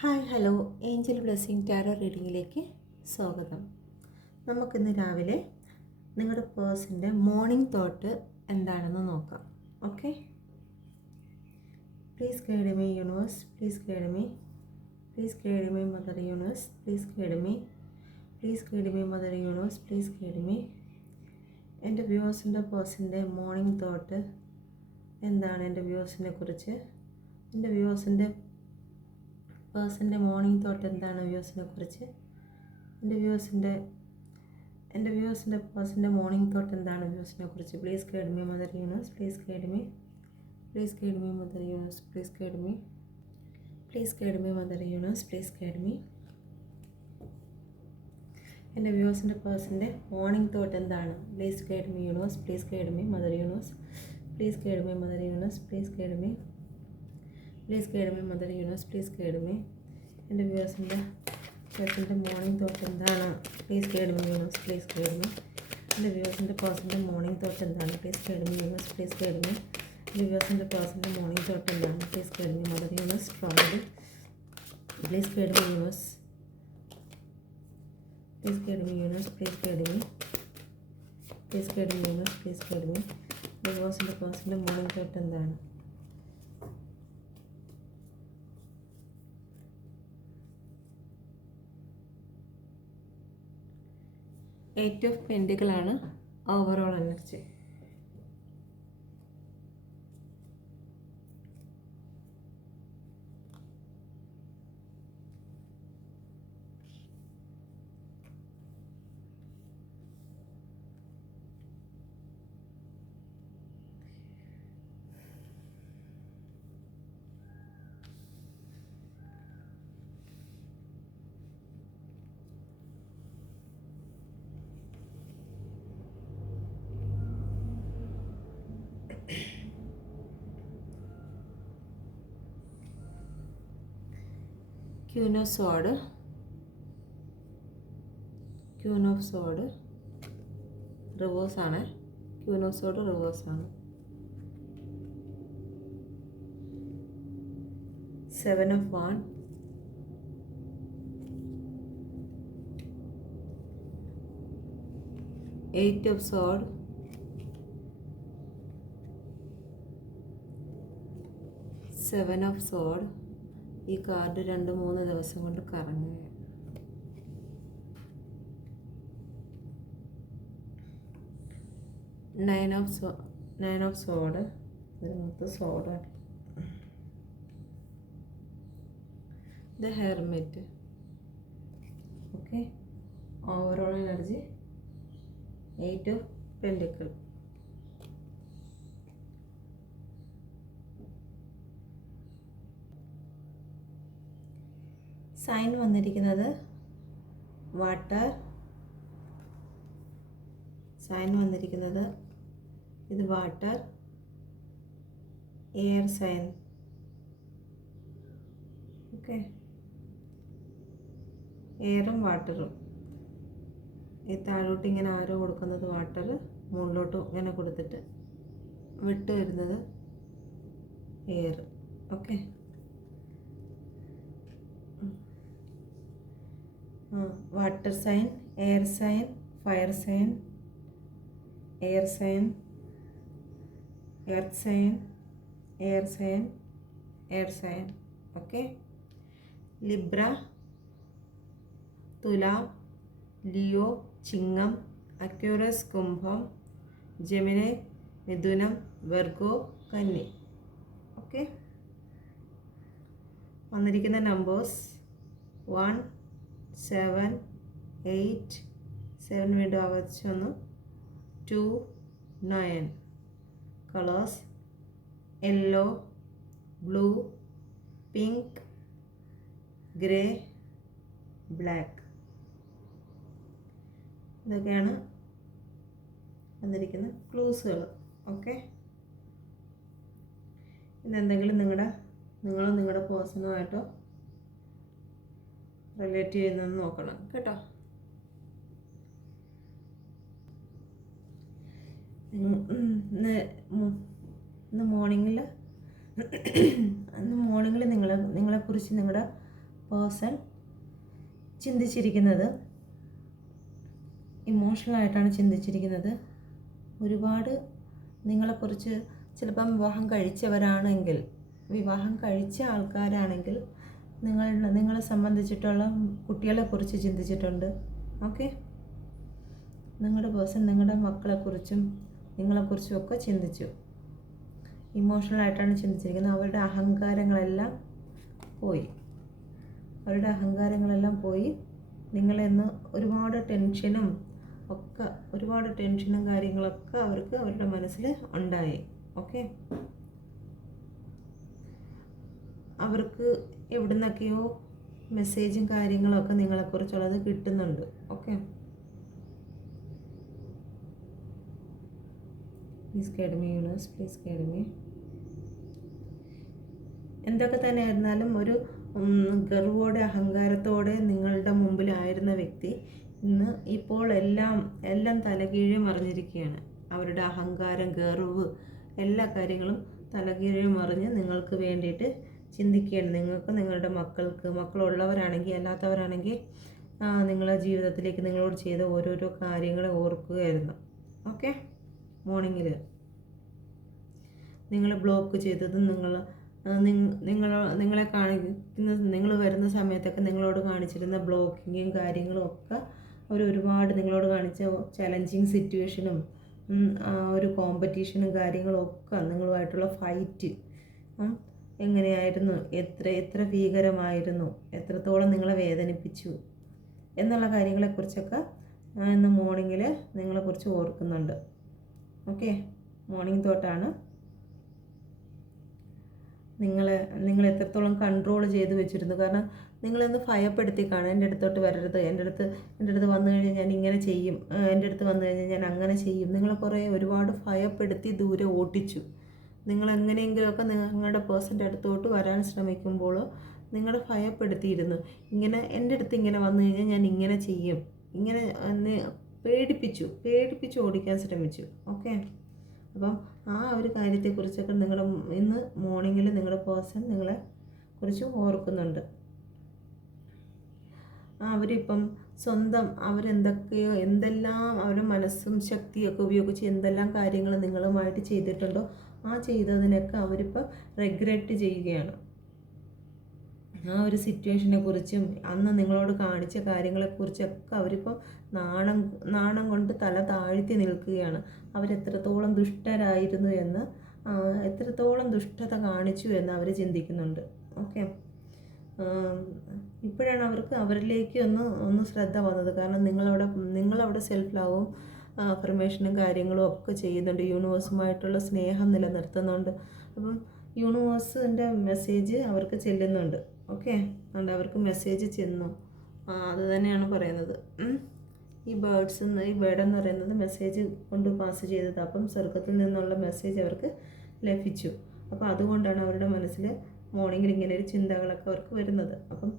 Hi hello angel blessing tarot റീഡിങ്ങിലേക്ക് സ്വാഗതം. നമുക്കിന്ന് രാവിലെ നിങ്ങളുടെ പേഴ്സൻ്റെ മോർണിംഗ് തോട്ട് എന്താണെന്ന് നോക്കാം. Okay, please guide me universe, please guide me, please guide me mother universe, please guide me, please guide me mother universe, please guide me. എൻ്റെ വ്യൂവേഴ്സിൻ്റെ പേഴ്സൻ്റെ മോർണിംഗ് തോട്ട് എന്താണ്? എൻ്റെ വ്യൂവേഴ്സിനെ കുറിച്ച്, എൻ്റെ വ്യൂവേഴ്സിൻ്റെ പേഴ്സൻ്റെ മോർണിംഗ് തോട്ട് എന്താണ്? വ്യൂവേഴ്സിനെ കുറിച്ച് എൻ്റെ വ്യൂവേഴ്സിൻ്റെ പേഴ്സൻ്റെ മോർണിംഗ് തോട്ട് എന്താണ്? വ്യൂവേഴ്സിനെ കുറിച്ച് please guide me mother universe, please guide me, please guide me mother universe, please guide me, please guide me mother universe, please guide me. എൻ്റെ വ്യൂവേഴ്സിൻ്റെ പേഴ്സൻ്റെ മോർണിംഗ് തോട്ട് എന്താണ്? Please guide me universe, please guide me mother universe, please guide me mother universe, please guide me, please guide me mother universe, please guide me. എൻ്റെ വ്യൂവേഴ്സിൻ്റെ പേഴ്സൻ്റെ morning thought എന്താണ്? Please guide me universe, please guide me. എൻ്റെ വ്യൂവേഴ്സിൻ്റെ പേഴ്സൻ്റെ morning thought എന്താണ്? Please guide me universe, please guide me. എൻ്റെ വ്യൂവേഴ്സിൻ്റെ പേഴ്സൻ്റെ മോർണിംഗ് തോട്ട് എന്താണ്? Please guide me mother universe, problem please guide me universe, please guide me universe, please guide me, please guide me universe, please guide me. എൻ്റെ വ്യൂവേഴ്സിൻ്റെ പേഴ്സൻ്റെ morning thought എന്താണ്? Eight of പെൻഡിക്കിളാണ് overall energy. Queen of sword, queen of sword റിവേഴ്സാണ്. Queen of sword റിവേഴ്സാണ്. Seven of warn, eight of സോഡ്, seven of സോഡ്. ഈ card 2-3 ദിവസം കൊണ്ട് കറങ്ങുക. നയൻ ഓഫ് സോഡ്, ഇതിനകത്ത് സോഡാണ്. The hermit. Okay, overall energy eight of pentacle. Sign വന്നിരിക്കുന്നത് water, sign വന്നിരിക്കുന്നത് ഇത് വാട്ടർ, എയർ സൈൻ. ഓക്കെ, എയറും വാട്ടറും. ഈ താഴോട്ട് ഇങ്ങനെ ആരോ കൊടുക്കുന്നത് വാട്ടർ, മുകളിലോട്ട് ഇങ്ങനെ കൊടുത്തിട്ട് വിട്ട് വരുന്നത് air. Okay, water sign, air sign, fire sign, air sign, earth sign, air sign, air sign. Okay, Libra, തുലാം, ലിയോ, ചിങ്ങം, അക്യൂറസ്, കുംഭം, ജെമിനി, മിഥുനം, വെർഗോ, കന്നി. ഓക്കെ, വന്നിരിക്കുന്ന നമ്പേഴ്സ് 1, 7, 8, 7 വീണ്ടും ആവർത്തിച്ച് വന്നു, 2, 9. Colours yellow, blue, pink, grey, black. ഇതൊക്കെയാണ് വന്നിരിക്കുന്ന ക്ലൂസുകൾ. ഓക്കെ, ഇതെന്തെങ്കിലും നിങ്ങളും നിങ്ങളുടെ പേഴ്സണുമായിട്ടോ റിലേറ്റ് ചെയ്യുന്നതെന്ന് നോക്കണം കേട്ടോ. ഇന്ന് മോർണിംഗിൽ നിങ്ങളെക്കുറിച്ച് നിങ്ങളുടെ പേഴ്സൺ ചിന്തിച്ചിരിക്കുന്നത് ഇമോഷണലായിട്ടാണ് ചിന്തിച്ചിരിക്കുന്നത്. ഒരുപാട് നിങ്ങളെക്കുറിച്ച് ചിലപ്പം വിവാഹം കഴിച്ച ആൾക്കാരാണെങ്കിൽ നിങ്ങളെ സംബന്ധിച്ചിട്ടുള്ള കുട്ടികളെക്കുറിച്ച് ചിന്തിച്ചിട്ടുണ്ട്. ഓക്കെ, നിങ്ങളുടെ പേഴ്സൺ നിങ്ങളുടെ മക്കളെക്കുറിച്ചും നിങ്ങളെക്കുറിച്ചും ഒക്കെ ചിന്തിച്ചു. ഇമോഷണലായിട്ടാണ് ചിന്തിച്ചിരിക്കുന്നത്. അവരുടെ അഹങ്കാരങ്ങളെല്ലാം പോയി നിങ്ങളെന്ന് ഒരുപാട് ടെൻഷനും കാര്യങ്ങളൊക്കെ അവർക്ക് അവരുടെ മനസ്സിൽ ഉണ്ടായി. ഓക്കെ, അവർക്ക് എവിടുന്നൊക്കെയോ മെസ്സേജും കാര്യങ്ങളൊക്കെ നിങ്ങളെക്കുറിച്ചുള്ളത് കിട്ടുന്നുണ്ട്. Okay, please guide me universe, please guide me. എന്തൊക്കെ തന്നെ ആയിരുന്നാലും ഒരു ഗർവോടെ അഹങ്കാരത്തോടെ നിങ്ങളുടെ മുമ്പിലായിരുന്ന വ്യക്തി ഇപ്പോൾ എല്ലാം തലകീഴ് മറിഞ്ഞിരിക്കുകയാണ്. അവരുടെ അഹങ്കാരം, ഗർവ്, എല്ലാ കാര്യങ്ങളും തലകീഴ് മറിഞ്ഞ് നിങ്ങൾക്ക് വേണ്ടിയിട്ട് ചിന്തിക്കുകയാണ്. നിങ്ങൾക്ക് നിങ്ങളുടെ മക്കളുള്ളവരാണെങ്കിൽ അല്ലാത്തവരാണെങ്കിൽ നിങ്ങളുടെ ജീവിതത്തിലേക്ക് നിങ്ങളോട് ചെയ്ത ഓരോരോ കാര്യങ്ങളെ ഓർക്കുകയായിരുന്നു. ഓക്കെ, മോർണിംഗിൽ നിങ്ങൾ ബ്ലോക്ക് ചെയ്തതും നിങ്ങളെ കാണിക്കുന്ന നിങ്ങൾ വരുന്ന സമയത്തൊക്കെ നിങ്ങളോട് കാണിച്ചിരുന്ന ബ്ലോക്കിങ്ങും കാര്യങ്ങളും ഒക്കെ ഒരുപാട് നിങ്ങളോട് കാണിച്ച ചലഞ്ചിങ് സിറ്റുവേഷനും ഒരു കോമ്പറ്റീഷനും കാര്യങ്ങളും ഒക്കെ നിങ്ങളുമായിട്ടുള്ള ഫൈറ്റ് എങ്ങനെയായിരുന്നു, എത്ര ഭീകരമായിരുന്നു, എത്രത്തോളം നിങ്ങളെ വേദനിപ്പിച്ചു എന്നുള്ള കാര്യങ്ങളെക്കുറിച്ചൊക്കെ ഇന്ന് മോർണിംഗിൽ നിങ്ങളെക്കുറിച്ച് ഓർക്കുന്നുണ്ട്. ഓക്കെ, മോർണിംഗ് തോട്ടാണ്. നിങ്ങൾ എത്രത്തോളം കൺട്രോൾ ചെയ്ത് വെച്ചിരുന്നു. കാരണം നിങ്ങളൊന്ന് ഭയപ്പെടുത്തി കാണാം. എൻ്റെ അടുത്തോട്ട് വരരുത്, എൻ്റെ അടുത്ത് വന്നു കഴിഞ്ഞാൽ ഞാൻ ഇങ്ങനെ ചെയ്യും, എൻ്റെ അടുത്ത് വന്നു കഴിഞ്ഞാൽ ഞാൻ അങ്ങനെ ചെയ്യും. നിങ്ങൾ ഒരുപാട് ഭയപ്പെടുത്തി ദൂരെ ഓട്ടിച്ചു. നിങ്ങൾ എങ്ങനെയെങ്കിലുമൊക്കെ നിങ്ങളുടെ പേഴ്സൻ്റെ അടുത്തോട്ട് വരാൻ ശ്രമിക്കുമ്പോൾ നിങ്ങളെ ഭയപ്പെടുത്തിയിരുന്നു. എൻ്റെ അടുത്ത് ഇങ്ങനെ വന്നു കഴിഞ്ഞാൽ ഞാൻ ഇങ്ങനെ ചെയ്യും, ഇങ്ങനെ പേടിപ്പിച്ചു ഓടിക്കാൻ ശ്രമിച്ചു. ഓക്കെ, അപ്പം ആ ഒരു കാര്യത്തെക്കുറിച്ചൊക്കെ ഇന്ന് മോർണിംഗിൽ നിങ്ങളുടെ പേഴ്സൺ നിങ്ങളെ കുറിച്ച് ഓർക്കുന്നുണ്ട്. അവരിപ്പം എന്തെല്ലാം അവരുടെ മനസ്സും ശക്തിയൊക്കെ ഉപയോഗിച്ച് എന്തെല്ലാം കാര്യങ്ങൾ നിങ്ങളുമായിട്ട് ചെയ്തിട്ടുണ്ടോ ആ ചെയ്തതിനൊക്കെ അവരിപ്പോൾ റിഗ്രറ്റ് ചെയ്യുകയാണ്. ആ ഒരു സിറ്റുവേഷനെ കുറിച്ചും അന്ന് നിങ്ങളോട് കാണിച്ച കാര്യങ്ങളെക്കുറിച്ചൊക്കെ അവരിപ്പോൾ നാണം കൊണ്ട് തല താഴ്ത്തി നിൽക്കുകയാണ്. അവരെത്രത്തോളം ദുഷ്ടരായിരുന്നു എന്ന്, എത്രത്തോളം ദുഷ്ടത കാണിച്ചു എന്ന് അവർ ചിന്തിക്കുന്നുണ്ട്. ഓക്കെ, ഇപ്പോഴാണ് അവരിലേക്ക് ഒന്ന് ശ്രദ്ധ വന്നത്. കാരണം നിങ്ങളവിടെ സെൽഫ് ലവും അഫർമേഷനും കാര്യങ്ങളും ഒക്കെ ചെയ്യുന്നുണ്ട്. യൂണിവേഴ്സുമായിട്ടുള്ള സ്നേഹം നിലനിർത്തുന്നുണ്ട്. അപ്പം യൂണിവേഴ്സിൻ്റെ മെസ്സേജ് അവർക്ക് ചെല്ലുന്നുണ്ട്. ഓക്കെ, അതുകൊണ്ട് അവർക്ക് മെസ്സേജ് ചെന്നു. അത് തന്നെയാണ് പറയുന്നത്. ഈ ബേർഡ് എന്ന് പറയുന്നത് മെസ്സേജ് കൊണ്ട് പാസ് ചെയ്തത്. അപ്പം സ്വർഗത്തിൽ നിന്നുള്ള മെസ്സേജ് അവർക്ക് ലഭിച്ചു. അപ്പോൾ അതുകൊണ്ടാണ് അവരുടെ മനസ്സിൽ മോർണിംഗിൽ ഇങ്ങനെ ഒരു ചിന്തകളൊക്കെ അവർക്ക് വരുന്നത്. അപ്പം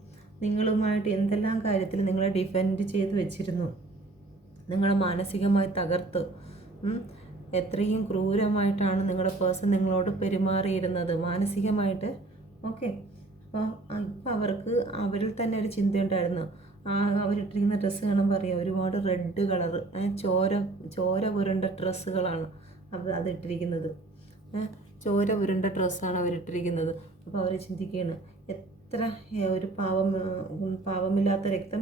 നിങ്ങളുമായിട്ട് എന്തെല്ലാം കാര്യത്തിൽ നിങ്ങളെ ഡിഫെൻഡ് ചെയ്ത് വെച്ചിരുന്നു, നിങ്ങളെ മാനസികമായി തകർത്ത് എത്രയും ക്രൂരമായിട്ടാണ് നിങ്ങളുടെ പേഴ്സൺ നിങ്ങളോട് പെരുമാറിയിരുന്നത് മാനസികമായിട്ട്. ഓക്കെ, അപ്പോൾ അവർക്ക് അവരിൽ തന്നെ ഒരു ചിന്തയുണ്ടായിരുന്നു. അവരിട്ടിരിക്കുന്ന ഡ്രസ്സ് കാണുമ്പോൾ അറിയാം, ഒരുപാട് റെഡ് കളറ് ചോര പുരണ്ട ഡ്രസ്സുകളാണ് അതിട്ടിരിക്കുന്നത്. ചോര പുരണ്ട ഡ്രസ്സാണ് അവരിട്ടിരിക്കുന്നത്. അപ്പോൾ അവർ ചിന്തിക്കുകയാണ്, എത്ര ഒരു പാവമില്ലാത്ത രക്തം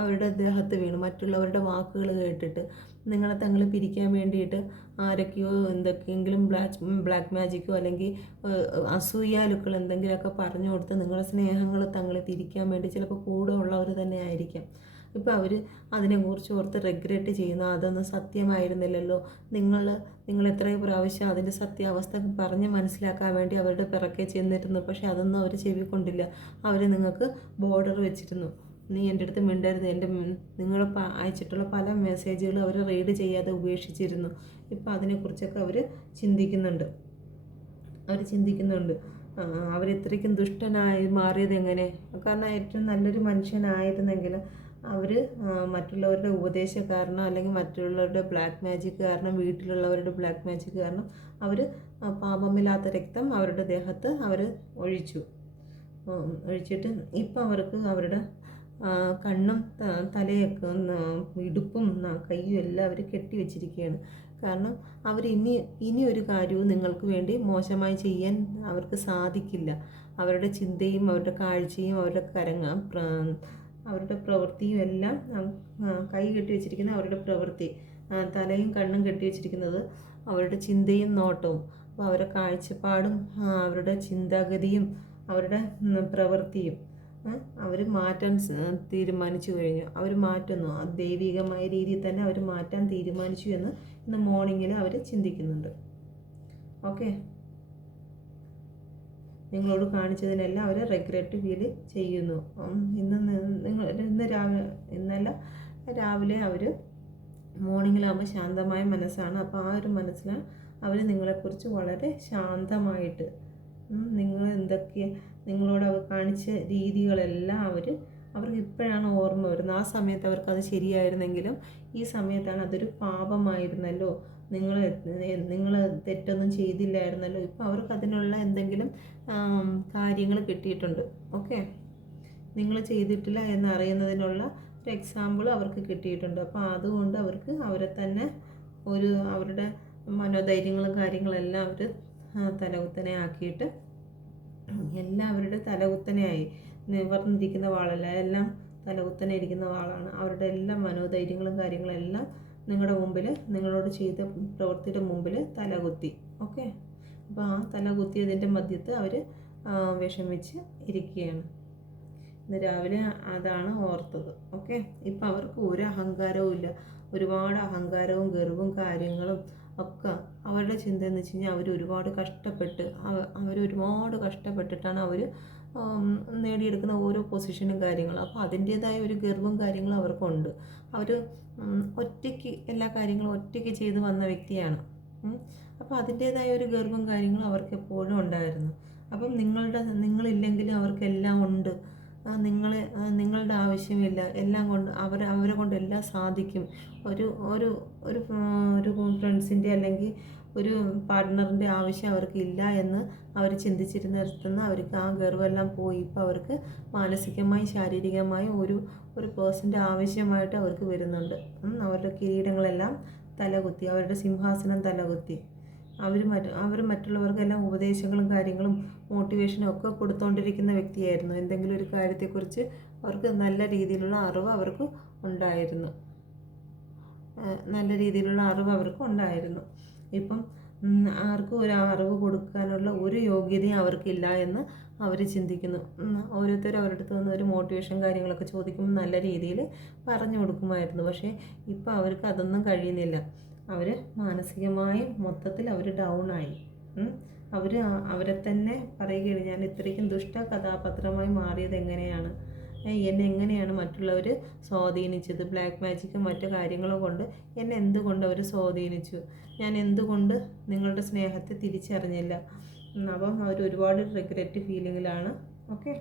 അവരുടെ ദേഹത്ത് വീണു. മറ്റുള്ളവരുടെ വാക്കുകൾ കേട്ടിട്ട് നിങ്ങളെ തങ്ങൾ പിരിക്കാൻ വേണ്ടിയിട്ട് ആരൊക്കെയോ എന്തൊക്കെയെങ്കിലും ബ്ലാക്ക് മാജിക്കോ അല്ലെങ്കിൽ അസൂയാലുക്കൾ എന്തെങ്കിലുമൊക്കെ പറഞ്ഞു കൊടുത്ത് നിങ്ങളുടെ സ്നേഹങ്ങൾ തങ്ങളെ തിരിക്കാൻ വേണ്ടി ചിലപ്പോൾ കൂടെ ഉള്ളവർ തന്നെ ആയിരിക്കാം. ഇപ്പോൾ അവർ അതിനെക്കുറിച്ച് ഓർത്ത് റിഗ്രറ്റ് ചെയ്യുന്നു. അതൊന്നും സത്യമായിരുന്നില്ലല്ലോ, നിങ്ങൾ എത്രയോ പ്രാവശ്യം അതിൻ്റെ സത്യാവസ്ഥ പറഞ്ഞ് മനസ്സിലാക്കാൻ വേണ്ടി അവരുടെ പിറകെ ചെന്നിരുന്നു. പക്ഷെ അതൊന്നും അവർ ചെവിക്കൊണ്ടില്ല. അവർ നിങ്ങൾക്ക് ബോർഡർ വെച്ചിരുന്നു. നീ എൻ്റെ അടുത്ത് മിണ്ടരുത്, നിങ്ങൾ അയച്ചിട്ടുള്ള പല മെസ്സേജുകളും അവർ റീഡ് ചെയ്യാതെ ഉപേക്ഷിച്ചിരുന്നു. ഇപ്പോൾ അതിനെക്കുറിച്ചൊക്കെ അവർ ചിന്തിക്കുന്നുണ്ട്. അവരിത്രയ്ക്കും ദുഷ്ടനായി മാറിയത് എങ്ങനെ? കാരണം ഏറ്റവും നല്ലൊരു മനുഷ്യനായിരുന്നെങ്കിൽ അവർ മറ്റുള്ളവരുടെ ഉപദേശം കാരണം അല്ലെങ്കിൽ മറ്റുള്ളവരുടെ ബ്ലാക്ക് മാജിക് കാരണം, വീട്ടിലുള്ളവരുടെ ബ്ലാക്ക് മാജിക് കാരണം അവർ പാപമില്ലാത്ത രക്തം അവരുടെ ദേഹത്ത് അവർ ഒഴിച്ചു. ഒഴിച്ചിട്ട് ഇപ്പം അവർക്ക് അവരുടെ കണ്ണും തലയൊക്കെ ഇടുപ്പും കയ്യും എല്ലാം അവർ കെട്ടി വെച്ചിരിക്കുകയാണ്. കാരണം അവർ ഇനി ഒരു കാര്യവും നിങ്ങൾക്ക് വേണ്ടി മോശമായി ചെയ്യാൻ അവർക്ക് സാധിക്കില്ല. അവരുടെ ചിന്തയും അവരുടെ കാഴ്ചയും അവരുടെ അവരുടെ പ്രവൃത്തിയും എല്ലാം കൈ കെട്ടി വെച്ചിരിക്കുന്ന അവരുടെ പ്രവൃത്തി, തലയും കണ്ണും കെട്ടി വെച്ചിരിക്കുന്നത് അവരുടെ ചിന്തയും നോട്ടവും. അപ്പോൾ അവരുടെ കാഴ്ചപ്പാടും അവരുടെ ചിന്താഗതിയും അവരുടെ പ്രവൃത്തിയും അവർ മാറ്റാൻ തീരുമാനിച്ചു കഴിഞ്ഞു. അവർ മാറ്റുന്നു, ദൈവികമായ രീതിയിൽ തന്നെ അവർ മാറ്റാൻ തീരുമാനിച്ചു എന്ന് ഇന്ന് മോർണിംഗിൽ അവർ ചിന്തിക്കുന്നുണ്ട്. ഓക്കെ, നിങ്ങളോട് കാണിച്ചതിനെല്ലാം അവർ റിഗ്രറ്റ് ഫീൽ ചെയ്യുന്നു. ഇന്നല്ല രാവിലെ അവർ മോർണിംഗിലാകുമ്പോൾ ശാന്തമായ മനസ്സാണ്. അപ്പോൾ ആ ഒരു മനസ്സിൽ അവർ നിങ്ങളെക്കുറിച്ച് വളരെ ശാന്തമായിട്ട് നിങ്ങളോട് അവർ കാണിച്ച രീതികളെല്ലാം അവർക്ക് ഇപ്പോഴാണ് ഓർമ്മ വരുന്നത്. ആ സമയത്ത് അവർക്കത് ശരിയായിരുന്നെങ്കിലും ഈ സമയത്താണ് അതൊരു പാപമായിരുന്നല്ലോ, നിങ്ങൾ തെറ്റൊന്നും ചെയ്തില്ലായിരുന്നല്ലോ, ഇപ്പോൾ അവർക്ക് അതിനുള്ള എന്തെങ്കിലും കാര്യങ്ങൾ കിട്ടിയിട്ടുണ്ട്. ഓക്കെ, നിങ്ങൾ ചെയ്തിട്ടില്ല എന്നറിയുന്നതിനുള്ള ഒരു എക്സാമ്പിൾ അവർക്ക് കിട്ടിയിട്ടുണ്ട്. അപ്പോൾ അതുകൊണ്ട് അവർക്ക് അവരെ തന്നെ അവരുടെ മനോധൈര്യങ്ങളും കാര്യങ്ങളെല്ലാം അവർ തലകുത്തനെ ആക്കിയിട്ട് എല്ലാവരുടെ തലകുത്തനെയായി. നിവർന്നിരിക്കുന്ന വാളല്ല, എല്ലാം തലകുത്തനെ ഇരിക്കുന്ന വാളാണ്. അവരുടെ എല്ലാ മനോധൈര്യങ്ങളും കാര്യങ്ങളെല്ലാം നിങ്ങളുടെ മുമ്പിൽ, നിങ്ങളോട് ചെയ്ത പ്രവൃത്തിയുടെ മുമ്പിൽ തലകുത്തി. ഓക്കെ, അപ്പോൾ ആ തലകുത്തിയതിൻ്റെ മധ്യത്ത് അവർ വിഷമിച്ച് ഇരിക്കുകയാണ്. ഇന്ന് രാവിലെ അതാണ് ഓർത്തത്. ഓക്കെ, ഇപ്പം അവർക്ക് ഒരു അഹങ്കാരവും ഇല്ല. ഒരുപാട് അഹങ്കാരവും ഗർവും കാര്യങ്ങളും ഒക്കെ അവരുടെ ചിന്ത എന്ന് വെച്ച് കഴിഞ്ഞാൽ അവരൊരുപാട് കഷ്ടപ്പെട്ടിട്ടാണ് അവർ നേടിയെടുക്കുന്ന ഓരോ പൊസിഷനും കാര്യങ്ങളും. അപ്പോൾ അതിൻ്റേതായ ഒരു ഗർവും കാര്യങ്ങളും അവർക്കുണ്ട്. അവർ ഒറ്റയ്ക്ക് എല്ലാ കാര്യങ്ങളും ഒറ്റയ്ക്ക് ചെയ്ത് വന്ന വ്യക്തിയാണ്. അപ്പോൾ അതിൻ്റേതായ ഒരു ഗർവും കാര്യങ്ങളും അവർക്ക് എപ്പോഴും ഉണ്ടായിരുന്നു. അപ്പം നിങ്ങളില്ലെങ്കിലും അവർക്കെല്ലാം ഉണ്ട്. നിങ്ങളുടെ ആവശ്യമില്ല, എല്ലാം കൊണ്ട് അവരെ കൊണ്ട് എല്ലാം സാധിക്കും. ഒരു ഫ്രണ്ട്സിൻ്റെ അല്ലെങ്കിൽ ഒരു പാർട്ട്ണറിൻ്റെ ആവശ്യം അവർക്ക് ഇല്ല എന്ന് അവർ ചിന്തിച്ചിരുന്നിടത്തുനിന്ന് അവർക്ക് ആ ഗർവെല്ലാം പോയി. ഇപ്പോൾ അവർക്ക് മാനസികമായും ശാരീരികമായും ഒരു പേഴ്സൻ്റെ ആവശ്യമായിട്ട് അവർക്ക് വരുന്നുണ്ട്. അവരുടെ കിരീടങ്ങളെല്ലാം തലകുത്തി, അവരുടെ സിംഹാസനം തലകുത്തി. അവർ മറ്റുള്ളവർക്കെല്ലാം ഉപദേശങ്ങളും കാര്യങ്ങളും മോട്ടിവേഷനും ഒക്കെ കൊടുത്തുകൊണ്ടിരിക്കുന്ന വ്യക്തിയായിരുന്നു. എന്തെങ്കിലും ഒരു കാര്യത്തെക്കുറിച്ച് അവർക്ക് നല്ല രീതിയിലുള്ള അറിവ് അവർക്ക് ഉണ്ടായിരുന്നു. ഇപ്പം ആർക്കും ഒരു അറിവ് കൊടുക്കാനുള്ള ഒരു യോഗ്യതയും അവർക്കില്ല എന്ന് അവർ ചിന്തിക്കുന്നു. ഓരോരുത്തരും അവരുടെ അടുത്ത് വന്ന് ഒരു മോട്ടിവേഷൻ കാര്യങ്ങളൊക്കെ ചോദിക്കുമ്പോൾ നല്ല രീതിയിൽ പറഞ്ഞു കൊടുക്കുമായിരുന്നു. പക്ഷേ ഇപ്പോൾ അവർക്ക് അതൊന്നും കഴിയുന്നില്ല. അവർ മാനസികമായി മൊത്തത്തിൽ അവർ ഡൗണായി. അവരെ തന്നെ പറയുകയാണ്, ഞാൻ ഇത്രയ്ക്കും ദുഷ്ട കഥാപാത്രമായി മാറിയത് എങ്ങനെയാണ്, എന്നെ എങ്ങനെയാണ് മറ്റുള്ളവർ സ്വാധീനിച്ചത്, ബ്ലാക്ക് മാജിക്കും മറ്റു കാര്യങ്ങളും കൊണ്ട് എന്നെ എന്തുകൊണ്ട് അവർ സ്വാധീനിച്ചു, ഞാൻ എന്തുകൊണ്ട് നിങ്ങളുടെ സ്നേഹത്തെ തിരിച്ചറിഞ്ഞില്ല. അപ്പം അവർ ഒരുപാട് റിഗ്രറ്റ് ഫീലിങ്ങിലാണ്. ഓക്കെ,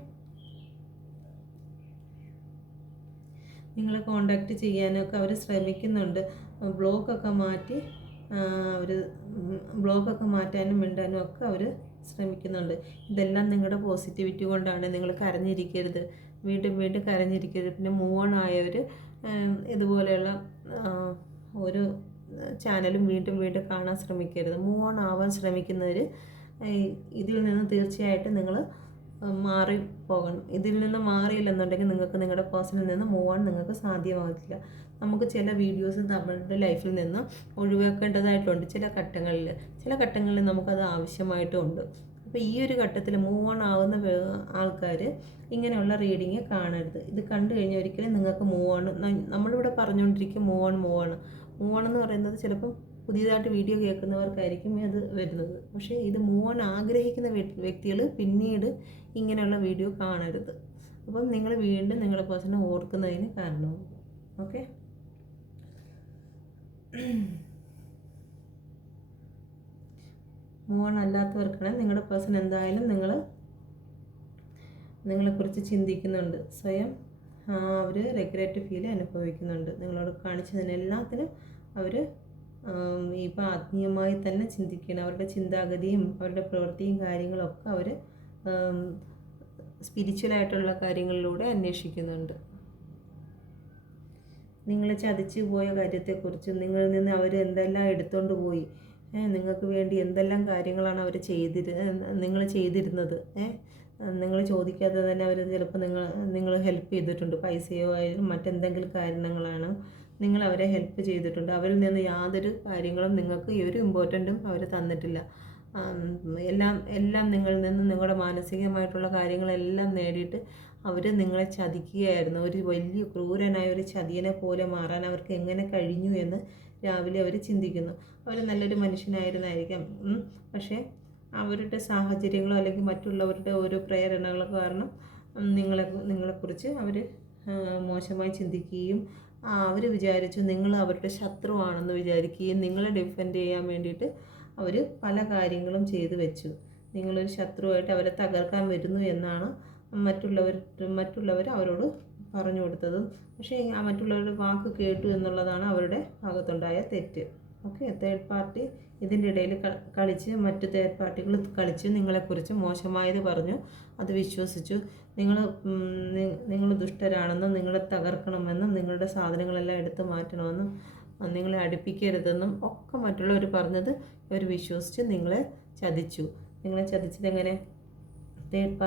നിങ്ങളെ കോണ്ടാക്റ്റ് ചെയ്യാനൊക്കെ അവർ ശ്രമിക്കുന്നുണ്ട്. ബ്ലോക്കൊക്കെ മാറ്റാനും മിണ്ടാനും ഒക്കെ അവർ ശ്രമിക്കുന്നുണ്ട്. ഇതെല്ലാം നിങ്ങളുടെ പോസിറ്റിവിറ്റി കൊണ്ടാണ്. നിങ്ങൾ കരഞ്ഞിരിക്കരുത്, വീണ്ടും കരഞ്ഞിരിക്കരുത്. പിന്നെ മൂവ് ഓൺ ആയവർ ഇതുപോലെയുള്ള ഒരു ചാനലും വീണ്ടും കാണാൻ ശ്രമിക്കരുത്. മൂവ് ഓൺ ആവാൻ ശ്രമിക്കുന്നവർ ഇതിൽ നിന്ന് തീർച്ചയായിട്ടും നിങ്ങൾ മാറിപ്പോകണം. ഇതിൽ നിന്ന് മാറിയില്ലെന്നുണ്ടെങ്കിൽ നിങ്ങൾക്ക് നിങ്ങളുടെ പേഴ്സണിൽ നിന്ന് മൂവ് ഓൺ നിങ്ങൾക്ക് സാധ്യമാകില്ല. നമുക്ക് ചില വീഡിയോസ് നമ്മുടെ ലൈഫിൽ നിന്ന് ഒഴിവാക്കേണ്ടതായിട്ടുണ്ട്. ചില ഘട്ടങ്ങളിൽ നമുക്കത് ആവശ്യമായിട്ടുമുണ്ട്. അപ്പോൾ ഈ ഒരു ഘട്ടത്തിൽ മൂവ് ഓൺ ആവുന്ന ആൾക്കാർ ഇങ്ങനെയുള്ള റീഡിങ് കാണരുത്. ഇത് കണ്ടു കഴിഞ്ഞാൽ ഒരിക്കലും നിങ്ങൾക്ക് മൂവ് ഓൺ, നമ്മളിവിടെ പറഞ്ഞുകൊണ്ടിരിക്കും മൂവ് ഓൺ എന്ന് പറയുന്നത് ചിലപ്പം പുതിയതായിട്ട് വീഡിയോ കേൾക്കുന്നവർക്കായിരിക്കും അത് വരുന്നത്. പക്ഷേ ഇത് മൂവ് ഓൺ ആഗ്രഹിക്കുന്ന വ്യക്തികൾ പിന്നീട് ഇങ്ങനെയുള്ള വീഡിയോ കാണരുത്. അപ്പം നിങ്ങൾ വീണ്ടും നിങ്ങളുടെ പേഴ്സണെ ഓർക്കുന്നതിന് കാരണമാകും. ഓക്കെ, മൂവ് ഓൺ അല്ലാത്തവർക്കാണെങ്കിൽ നിങ്ങളുടെ പേഴ്സൺ എന്തായാലും നിങ്ങളെക്കുറിച്ച് ചിന്തിക്കുന്നുണ്ട്. സ്വയം അവർ റിഗ്രറ്റ് ഫീൽ അനുഭവിക്കുന്നുണ്ട്. നിങ്ങളോട് കാണിച്ചതിനെല്ലാത്തിനും അവർ ഇപ്പോൾ ആത്മീയമായി തന്നെ ചിന്തിക്കണം. അവരുടെ ചിന്താഗതിയും അവരുടെ പ്രവൃത്തിയും കാര്യങ്ങളൊക്കെ അവർ സ്പിരിച്വലായിട്ടുള്ള കാര്യങ്ങളിലൂടെ അന്വേഷിക്കുന്നുണ്ട്. നിങ്ങൾ ചതിച്ചു പോയ കാര്യത്തെക്കുറിച്ചും നിങ്ങളിൽ നിന്ന് അവർ എന്തെല്ലാം എടുത്തുകൊണ്ട് പോയി, നിങ്ങൾക്ക് വേണ്ടി എന്തെല്ലാം കാര്യങ്ങളാണ് അവർ നിങ്ങൾ ചെയ്തിരുന്നത്, നിങ്ങൾ ചോദിക്കാതെ തന്നെ അവർ ചിലപ്പോൾ നിങ്ങൾ ഹെൽപ്പ് ചെയ്തിട്ടുണ്ട്. പൈസയോ ആയാലും മറ്റെന്തെങ്കിലും കാരണങ്ങളാണ് നിങ്ങൾ അവരെ ഹെൽപ്പ് ചെയ്തിട്ടുണ്ട്. അവരിൽ നിന്ന് യാതൊരു കാര്യങ്ങളും നിങ്ങൾക്ക് ഈ ഒരു ഇമ്പോർട്ടൻറ്റും അവർ തന്നിട്ടില്ല. എല്ലാം നിങ്ങളിൽ നിന്ന് നിങ്ങളുടെ മാനസികമായിട്ടുള്ള കാര്യങ്ങളെല്ലാം നേടിയിട്ട് അവർ നിങ്ങളെ ചതിക്കുകയായിരുന്നു. ഒരു വലിയ ക്രൂരനായ ഒരു ചതിയനെ പോലെ മാറാൻ അവർക്ക് എങ്ങനെ കഴിഞ്ഞു എന്ന് രാവിലെ അവർ ചിന്തിക്കുന്നു. അവർ നല്ലൊരു മനുഷ്യനായിരുന്നായിരിക്കാം, പക്ഷേ അവരുടെ സാഹചര്യങ്ങളോ അല്ലെങ്കിൽ മറ്റുള്ളവരുടെ ഓരോ പ്രേരണകളോ കാരണം നിങ്ങളെക്കുറിച്ച് അവർ മോശമായി ചിന്തിക്കുകയും അവർ വിചാരിച്ചു നിങ്ങൾ അവരുടെ ശത്രുവാണെന്ന് വിചാരിക്കുകയും നിങ്ങളെ ഡിഫെൻഡ് ചെയ്യാൻ വേണ്ടിയിട്ട് അവർ പല കാര്യങ്ങളും ചെയ്തു വെച്ചു. നിങ്ങളൊരു ശത്രുവായിട്ട് അവരെ തകർക്കാൻ വരുന്നു എന്നാണ് മറ്റുള്ളവർ അവരോട് പറഞ്ഞു കൊടുത്തതും. പക്ഷേ ആ മറ്റുള്ളവരുടെ വാക്ക് കേട്ടു എന്നുള്ളതാണ് അവരുടെ ഭാഗത്തുണ്ടായ തെറ്റ്. ഓക്കെ, തേർഡ് പാർട്ടി ഇതിൻ്റെ ഇടയിൽ മറ്റു തേർഡ് പാർട്ടികൾ കളിച്ച് നിങ്ങളെക്കുറിച്ച് മോശമായത് പറഞ്ഞു, അത് വിശ്വസിച്ചു. നിങ്ങൾ ദുഷ്ടരാണെന്നും നിങ്ങളെ തകർക്കണമെന്നും നിങ്ങളുടെ സാധനങ്ങളെല്ലാം എടുത്തു മാറ്റണമെന്നും നിങ്ങളെ അടുപ്പിക്കരുതെന്നും ഒക്കെ മറ്റുള്ളവർ പറഞ്ഞത് ഇവർ വിശ്വസിച്ച് നിങ്ങളെ ചതിച്ചു. നിങ്ങളെ ചതിച്ചതെങ്ങനെ? തേർഡ്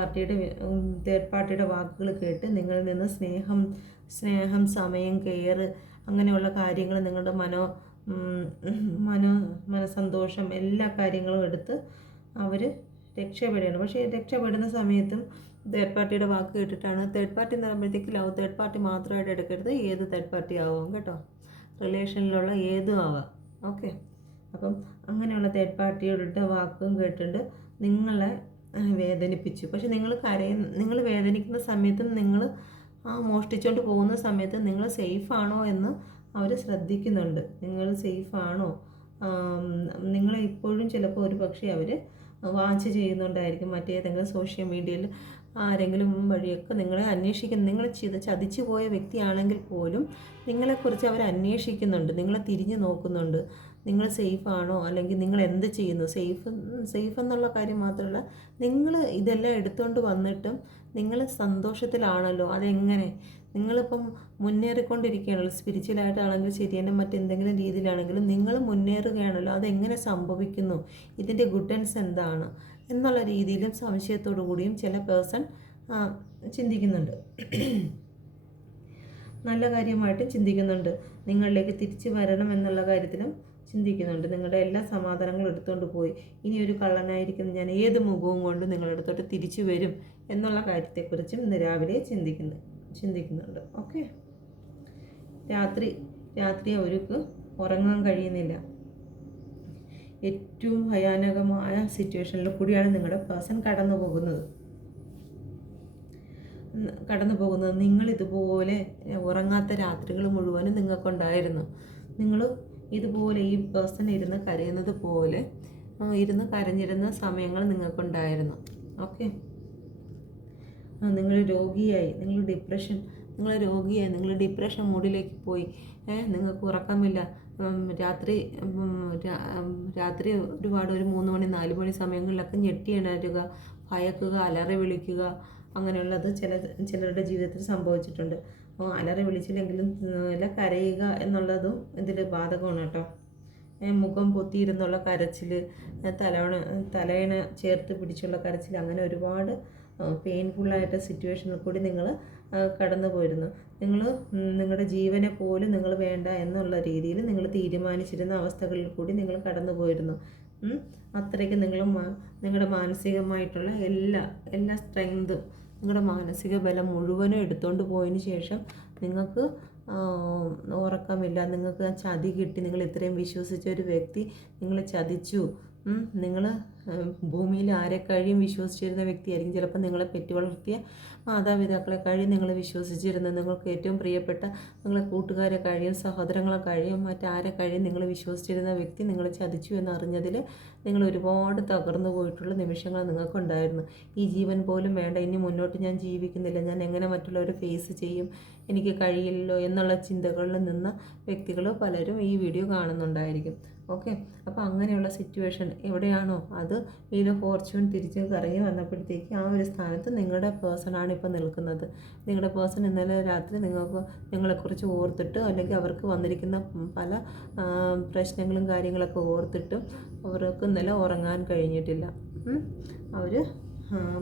പാർട്ടിയുടെ വാക്കുകൾ കേട്ട് നിങ്ങളിൽ നിന്ന് സ്നേഹം, സമയം, കെയർ അങ്ങനെയുള്ള കാര്യങ്ങൾ, നിങ്ങളുടെ മനസന്തോഷം, എല്ലാ കാര്യങ്ങളും എടുത്ത് അവർ രക്ഷപ്പെടുകയാണ്. പക്ഷേ രക്ഷപ്പെടുന്ന സമയത്തും തേർഡ് പാർട്ടിയുടെ വാക്ക് കേട്ടിട്ടാണ്. തേർഡ് പാർട്ടി എന്ന് പറയുമ്പോഴത്തേക്ക് ലവ് തേർഡ് പാർട്ടി മാത്രമായിട്ട് എടുക്കരുത്, ഏത് തേർഡ് പാർട്ടി ആവാം കേട്ടോ, റിലേഷനിലുള്ള ഏതും ആവാം. ഓക്കെ, അപ്പം അങ്ങനെയുള്ള തേർഡ് പാർട്ടിയുടെ വാക്കും കേട്ടിട്ട് നിങ്ങളെ വേദനിപ്പിച്ചു. പക്ഷെ നിങ്ങൾ വേദനിക്കുന്ന സമയത്തും നിങ്ങൾ മോഷ്ടിച്ചുകൊണ്ട് പോകുന്ന സമയത്ത് നിങ്ങൾ സേഫാണോ എന്ന് അവർ ശ്രദ്ധിക്കുന്നുണ്ട്. നിങ്ങൾ സേഫാണോ, നിങ്ങളെ ഇപ്പോഴും ചിലപ്പോൾ ഒരു പക്ഷേ അവർ വാച്ച് ചെയ്യുന്നുണ്ടായിരിക്കും. മറ്റേതെങ്കിലും സോഷ്യൽ മീഡിയയിൽ ആരെങ്കിലും വഴിയൊക്കെ നിങ്ങളെ അന്വേഷിക്കുന്നു. നിങ്ങൾ ചതിച്ചു പോയ വ്യക്തിയാണെങ്കിൽ പോലും നിങ്ങളെക്കുറിച്ച് അവർ അന്വേഷിക്കുന്നുണ്ട്, നിങ്ങളെ തിരിഞ്ഞു നോക്കുന്നുണ്ട്. നിങ്ങൾ സേഫാണോ, അല്ലെങ്കിൽ നിങ്ങൾ എന്ത് ചെയ്യുന്നു, സേഫ് എന്നുള്ള കാര്യം മാത്രമല്ല, നിങ്ങൾ ഇതെല്ലാം എടുത്തുകൊണ്ട് വന്നിട്ടും നിങ്ങൾ സന്തോഷത്തിലാണല്ലോ. അതെങ്ങനെ? നിങ്ങളിപ്പം മുന്നേറിക്കൊണ്ടിരിക്കുകയാണല്ലോ, സ്പിരിച്വലായിട്ടാണെങ്കിലും ശരി തന്നെ, മറ്റെന്തെങ്കിലും രീതിയിലാണെങ്കിലും നിങ്ങൾ മുന്നേറുകയാണല്ലോ. അതെങ്ങനെ സംഭവിക്കുന്നു, ഇതിൻ്റെ ഗുഡൻസ് എന്താണ് എന്നുള്ള രീതിയിലും സംശയത്തോടു കൂടിയും ചില പേഴ്സൺ ചിന്തിക്കുന്നുണ്ട്. നല്ല കാര്യമായിട്ട് ചിന്തിക്കുന്നുണ്ട്. നിങ്ങളിലേക്ക് തിരിച്ചു വരണം എന്നുള്ള കാര്യത്തിലും ചിന്തിക്കുന്നുണ്ട്. നിങ്ങളുടെ എല്ലാ സമാധാനങ്ങളും എടുത്തുകൊണ്ട് പോയി ഇനി ഒരു കള്ളനായിരിക്കുന്ന ഞാൻ ഏത് മുഖവും കൊണ്ട് നിങ്ങളുടെ അടുത്തോട്ട് തിരിച്ചു വരും എന്നുള്ള കാര്യത്തെക്കുറിച്ചും ഇന്ന് രാവിലെ ചിന്തിക്കുന്നുണ്ട്. ഓക്കെ, രാത്രി അവർക്ക് ഉറങ്ങാൻ കഴിയുന്നില്ല. ഏറ്റവും ഭയാനകമായ സിറ്റുവേഷനിൽ കൂടിയാണ് നിങ്ങളുടെ പേഴ്സൺ കടന്നു പോകുന്നത്. നിങ്ങളിതുപോലെ ഉറങ്ങാത്ത രാത്രികൾ മുഴുവനും നിങ്ങൾക്കുണ്ടായിരുന്നു. നിങ്ങൾ ഇതുപോലെ ഈ പേഴ്സൺ ഇരുന്ന് കരയുന്നത് പോലെ ഇരുന്ന് കരഞ്ഞിരുന്ന സമയങ്ങൾ നിങ്ങൾക്കുണ്ടായിരുന്നു. ഓക്കെ, നിങ്ങൾ രോഗിയായി, നിങ്ങൾ ഡിപ്രഷൻ മൂഡിലേക്ക് പോയി. നിങ്ങൾക്ക് ഉറക്കമില്ല. രാത്രി ഒരുപാട് ഒരു 3 മണി 4 മണി സമയങ്ങളിലൊക്കെ ഞെട്ടി എണീക്കുക, ഭയക്കുക, അലറി വിളിക്കുക, അങ്ങനെയുള്ളത് ചിലരുടെ ജീവിതത്തിൽ സംഭവിച്ചിട്ടുണ്ട്. അലറി വിളിച്ചില്ലെങ്കിലും കരയുക എന്നുള്ളതും ഇതിൽ ബാധകമാണ് കേട്ടോ. മുഖം പൊത്തിയിരുന്നുള്ള കരച്ചിൽ, തലയിണ ചേർത്ത് പിടിച്ചുള്ള കരച്ചിൽ, അങ്ങനെ ഒരുപാട് പെയിൻഫുള്ളായിട്ട് സിറ്റുവേഷനിൽ കൂടി നിങ്ങൾ കടന്നു പോയിരുന്നു. നിങ്ങളുടെ ജീവനെ പോലും നിങ്ങൾ വേണ്ട എന്നുള്ള രീതിയിൽ നിങ്ങൾ തീരുമാനിച്ചിരുന്ന അവസ്ഥകളിൽ കൂടി നിങ്ങൾ കടന്നു പോയിരുന്നു. അത്രയ്ക്ക് നിങ്ങളുടെ മാനസികമായിട്ടുള്ള എല്ലാ സ്ട്രെങ്തും, നിങ്ങളുടെ മാനസിക ബലം മുഴുവനും എടുത്തുകൊണ്ട് പോയതിന് ശേഷം നിങ്ങൾക്ക് ഉറക്കമില്ല, നിങ്ങൾക്ക് ചതി കിട്ടി. നിങ്ങൾ ഇത്രയും വിശ്വസിച്ച ഒരു വ്യക്തി നിങ്ങളെ ചതിച്ചു. നിങ്ങൾ ഭൂമിയിൽ ആരെക്കഴിയും വിശ്വസിച്ചിരുന്ന വ്യക്തിയായിരിക്കും. ചിലപ്പോൾ നിങ്ങളെ പെറ്റു വളർത്തിയ മാതാപിതാക്കളെ കഴിയും നിങ്ങൾ വിശ്വസിച്ചിരുന്നത്. നിങ്ങൾക്ക് ഏറ്റവും പ്രിയപ്പെട്ട നിങ്ങളെ കൂട്ടുകാരെ കഴിയും, സഹോദരങ്ങളെ കഴിയും, മറ്റാരെ കഴിയും നിങ്ങൾ വിശ്വസിച്ചിരുന്ന വ്യക്തി നിങ്ങളെ ചതിച്ചു എന്നറിഞ്ഞതിൽ നിങ്ങൾ ഒരുപാട് തകർന്നു പോയിട്ടുള്ള നിമിഷങ്ങൾ നിങ്ങൾക്കുണ്ടായിരുന്നു. ഈ ജീവൻ പോലും വേണ്ട, ഇനി മുന്നോട്ട് ഞാൻ ജീവിക്കുന്നില്ല, ഞാൻ എങ്ങനെ മറ്റുള്ളവരെ ഫേസ് ചെയ്യും, എനിക്ക് കഴിയില്ലല്ലോ എന്നുള്ള ചിന്തകളിൽ നിന്ന വ്യക്തികൾ പലരും ഈ വീഡിയോ കാണുന്നുണ്ടായിരിക്കും. ഓക്കെ. അപ്പോൾ അങ്ങനെയുള്ള സിറ്റുവേഷൻ എവിടെയാണോ അത് വീൽ ഓഫ് ഫോർച്യൂൺ തിരിച്ച് കറങ്ങി വന്നപ്പോഴത്തേക്ക് ആ ഒരു സ്ഥാനത്ത് നിങ്ങളുടെ പേഴ്സണാണ് ഇപ്പോൾ നിൽക്കുന്നത്. നിങ്ങളുടെ പേഴ്സൺ ഇന്നലെ രാത്രി നിങ്ങളെക്കുറിച്ച് ഓർത്തിട്ട്, അല്ലെങ്കിൽ അവർക്ക് വന്നിരിക്കുന്ന പല പ്രശ്നങ്ങളും കാര്യങ്ങളൊക്കെ ഓർത്തിട്ടും അവർക്ക് ഇന്നലെ ഉറങ്ങാൻ കഴിഞ്ഞിട്ടില്ല. അവർ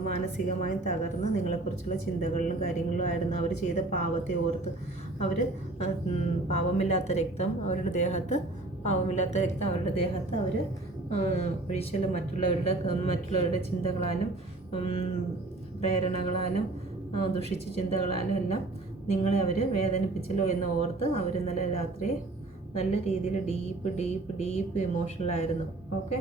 മാനസികമായും തകർന്ന് നിങ്ങളെക്കുറിച്ചുള്ള ചിന്തകളിലും കാര്യങ്ങളിലും ആയിരുന്നു. അവർ ചെയ്ത പാവത്തെ ഓർത്ത് അവർ പാവമില്ലാത്ത രക്തം അവരുടെ ദേഹത്ത് അവർ ഒഴിച്ചൽ മറ്റുള്ളവരുടെ ചിന്തകളാലും പ്രേരണകളാലും ദുഷിച്ച ചിന്തകളാലും എല്ലാം നിങ്ങളെ അവർ വേദനിപ്പിച്ചല്ലോ എന്ന് ഓർത്ത് അവർ ഇന്നലെ രാത്രി നല്ല രീതിയിൽ ഡീപ്പ് ഇമോഷണലായിരുന്നു. ഓക്കെ.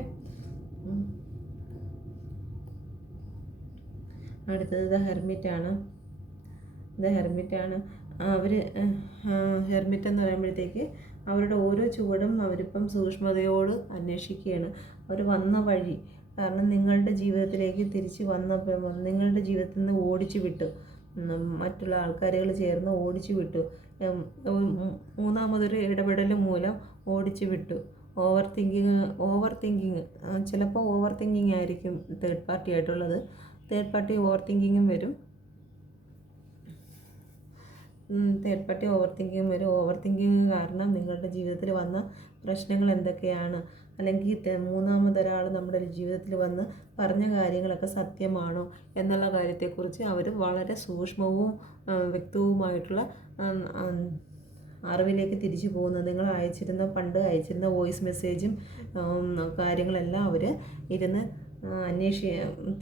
അടുത്തത് ദ ഹെർമിറ്റാണ്. അവർ ഹെർമിറ്റ് എന്ന് പറയുമ്പോഴത്തേക്ക് അവരുടെ ഓരോ ചുവടും അവരിപ്പം സൂക്ഷ്മതയോട് അന്വേഷിക്കുകയാണ്. അവർ വന്ന വഴി, കാരണം നിങ്ങളുടെ ജീവിതത്തിലേക്ക് തിരിച്ച് വന്നപ്പോൾ നിങ്ങളുടെ ജീവിതത്തിൽ നിന്ന് ഓടിച്ചു വിട്ടു, മറ്റുള്ള ആൾക്കാരുകൾ ചേർന്ന് ഓടിച്ചു വിട്ടു, മൂന്നാമതൊരു ഇടപെടൽ മൂലം ഓടിച്ചു വിട്ടു. ഓവർ തിങ്കിങ് ചിലപ്പോൾ ഓവർ തിങ്കിങ് ആയിരിക്കും തേർഡ് പാർട്ടി ആയിട്ടുള്ളത്. തേർഡ് പാർട്ടി ഓവർ തിങ്കിങ്ങും വരും. ഓവർ തിങ്കിങ് കാരണം നിങ്ങളുടെ ജീവിതത്തിൽ വന്ന പ്രശ്നങ്ങൾ എന്തൊക്കെയാണ്, അല്ലെങ്കിൽ മൂന്നാമതൊരാൾ നമ്മുടെ ജീവിതത്തിൽ വന്ന് പറഞ്ഞ കാര്യങ്ങളൊക്കെ സത്യമാണോ എന്നുള്ള കാര്യത്തെക്കുറിച്ച് അവർ വളരെ സൂക്ഷ്മവും വ്യക്തവുമായിട്ടുള്ള അറിവിലേക്ക് തിരിച്ചു പോകുന്നത്. നിങ്ങൾ പണ്ട് അയച്ചിരുന്ന വോയിസ് മെസ്സേജും കാര്യങ്ങളെല്ലാം അവർ ഇരുന്ന്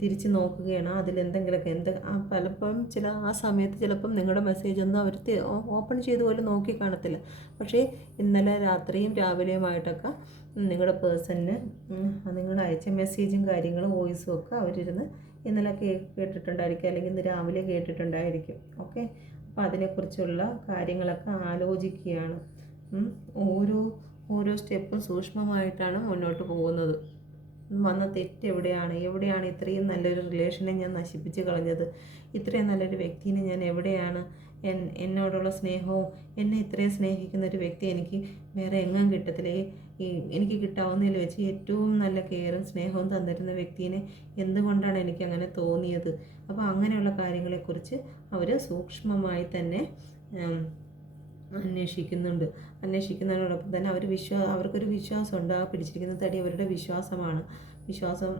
തിരിച്ച് നോക്കുകയാണ്. അതിലെന്തെങ്കിലുമൊക്കെ പലപ്പോഴും ആ സമയത്ത് ചിലപ്പം നിങ്ങളുടെ മെസ്സേജൊന്നും അവർ ഓപ്പൺ ചെയ്ത് പോലും നോക്കി കാണത്തില്ല. പക്ഷേ ഇന്നലെ രാത്രിയും രാവിലെയുമായിട്ടൊക്കെ നിങ്ങളുടെ പേഴ്സണിന് നിങ്ങൾ അയച്ച മെസ്സേജും കാര്യങ്ങളും വോയിസും ഒക്കെ അവരിരുന്ന് ഇന്നലെ കേട്ടിട്ടുണ്ടായിരിക്കും, അല്ലെങ്കിൽ ഇന്ന് രാവിലെ കേട്ടിട്ടുണ്ടായിരിക്കും. ഓക്കെ. അപ്പോൾ അതിനെക്കുറിച്ചുള്ള കാര്യങ്ങളൊക്കെ ആലോചിക്കുകയാണ്. ഓരോ സ്റ്റെപ്പും സൂക്ഷ്മമായിട്ടാണ് മുന്നോട്ട് പോകുന്നത്. വന്ന തെറ്റ് എവിടെയാണ് ഇത്രയും നല്ലൊരു റിലേഷനെ ഞാൻ നശിപ്പിച്ച് കളഞ്ഞത്, ഇത്രയും നല്ലൊരു വ്യക്തിനെ ഞാൻ എവിടെയാണ്, എന്നോടുള്ള സ്നേഹവും എന്നെ ഇത്രയും സ്നേഹിക്കുന്ന ഒരു വ്യക്തി എനിക്ക് വേറെ എങ്ങും കിട്ടത്തില്ല. എനിക്ക് കിട്ടാവുന്നതിൽ വെച്ച് ഏറ്റവും നല്ല കെയറും സ്നേഹവും തന്നിരുന്ന വ്യക്തിനെ എന്തുകൊണ്ടാണ് എനിക്ക് അങ്ങനെ തോന്നിയത്. അപ്പോൾ അങ്ങനെയുള്ള കാര്യങ്ങളെക്കുറിച്ച് അവർ സൂക്ഷ്മമായി തന്നെ അന്വേഷിക്കുന്നതിനോടൊപ്പം തന്നെ അവർക്കൊരു വിശ്വാസമുണ്ട്. ആ പിടിച്ചിരിക്കുന്ന തടി അവരുടെ വിശ്വാസമാണ്.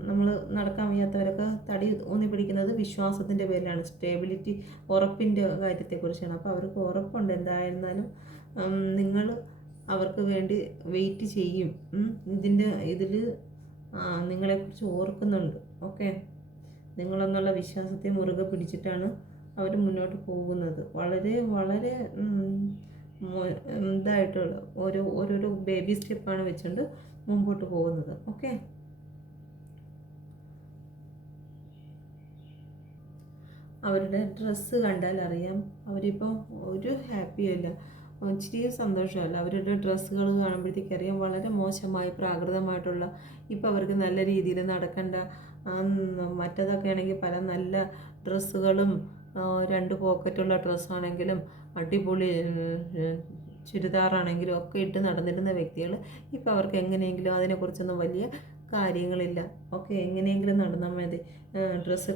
നമ്മൾ നടക്കാൻ വയ്യാത്തവരൊക്കെ തടി ഊന്നി പിടിക്കുന്നത് വിശ്വാസത്തിൻ്റെ പേരിലാണ്. സ്റ്റേബിലിറ്റി, ഉറപ്പിൻ്റെ കാര്യത്തെക്കുറിച്ചാണ്. അപ്പോൾ അവർക്ക് ഉറപ്പുണ്ട് എന്തായിരുന്നാലും നിങ്ങൾ അവർക്ക് വേണ്ടി വെയിറ്റ് ചെയ്യും. ഇതിൽ നിങ്ങളെക്കുറിച്ച് ഓർക്കുന്നുണ്ട്. ഓക്കെ. നിങ്ങളെന്നുള്ള വിശ്വാസത്തെ മുറുകെ പിടിച്ചിട്ടാണ് അവർ മുന്നോട്ട് പോകുന്നത്. വളരെ വളരെ ഇതായിട്ടുള്ള ഓരോരോ ബേബി സ്റ്റെപ്പാണ് വെച്ചുകൊണ്ട് മുമ്പോട്ട് പോകുന്നത്. ഓക്കെ. അവരുടെ ഡ്രസ്സ് കണ്ടാൽ അറിയാം അവരിപ്പോൾ ഒരു ഹാപ്പിയല്ല, ഇച്ചിരി സന്തോഷമല്ല. അവരുടെ ഡ്രസ്സുകൾ കാണുമ്പോഴത്തേക്ക് അറിയാം വളരെ മോശമായി പ്രാകൃതമായിട്ടുള്ള, ഇപ്പോൾ അവർക്ക് നല്ല രീതിയിൽ നടക്കേണ്ട, മറ്റതൊക്കെ ആണെങ്കിൽ പല നല്ല ഡ്രസ്സുകളും 2 പോക്കറ്റുള്ള ഡ്രസ്സാണെങ്കിലും അടിപൊളി ചുരിദാറാണെങ്കിലും ഒക്കെ ഇട്ട് നടന്നിരുന്ന വ്യക്തികൾ ഇപ്പോൾ അവർക്ക് എങ്ങനെയെങ്കിലും അതിനെക്കുറിച്ചൊന്നും വലിയ കാര്യങ്ങളില്ല. ഓക്കെ. എങ്ങനെയെങ്കിലും നടന്നാൽ മതി. ഡ്രസ്സ്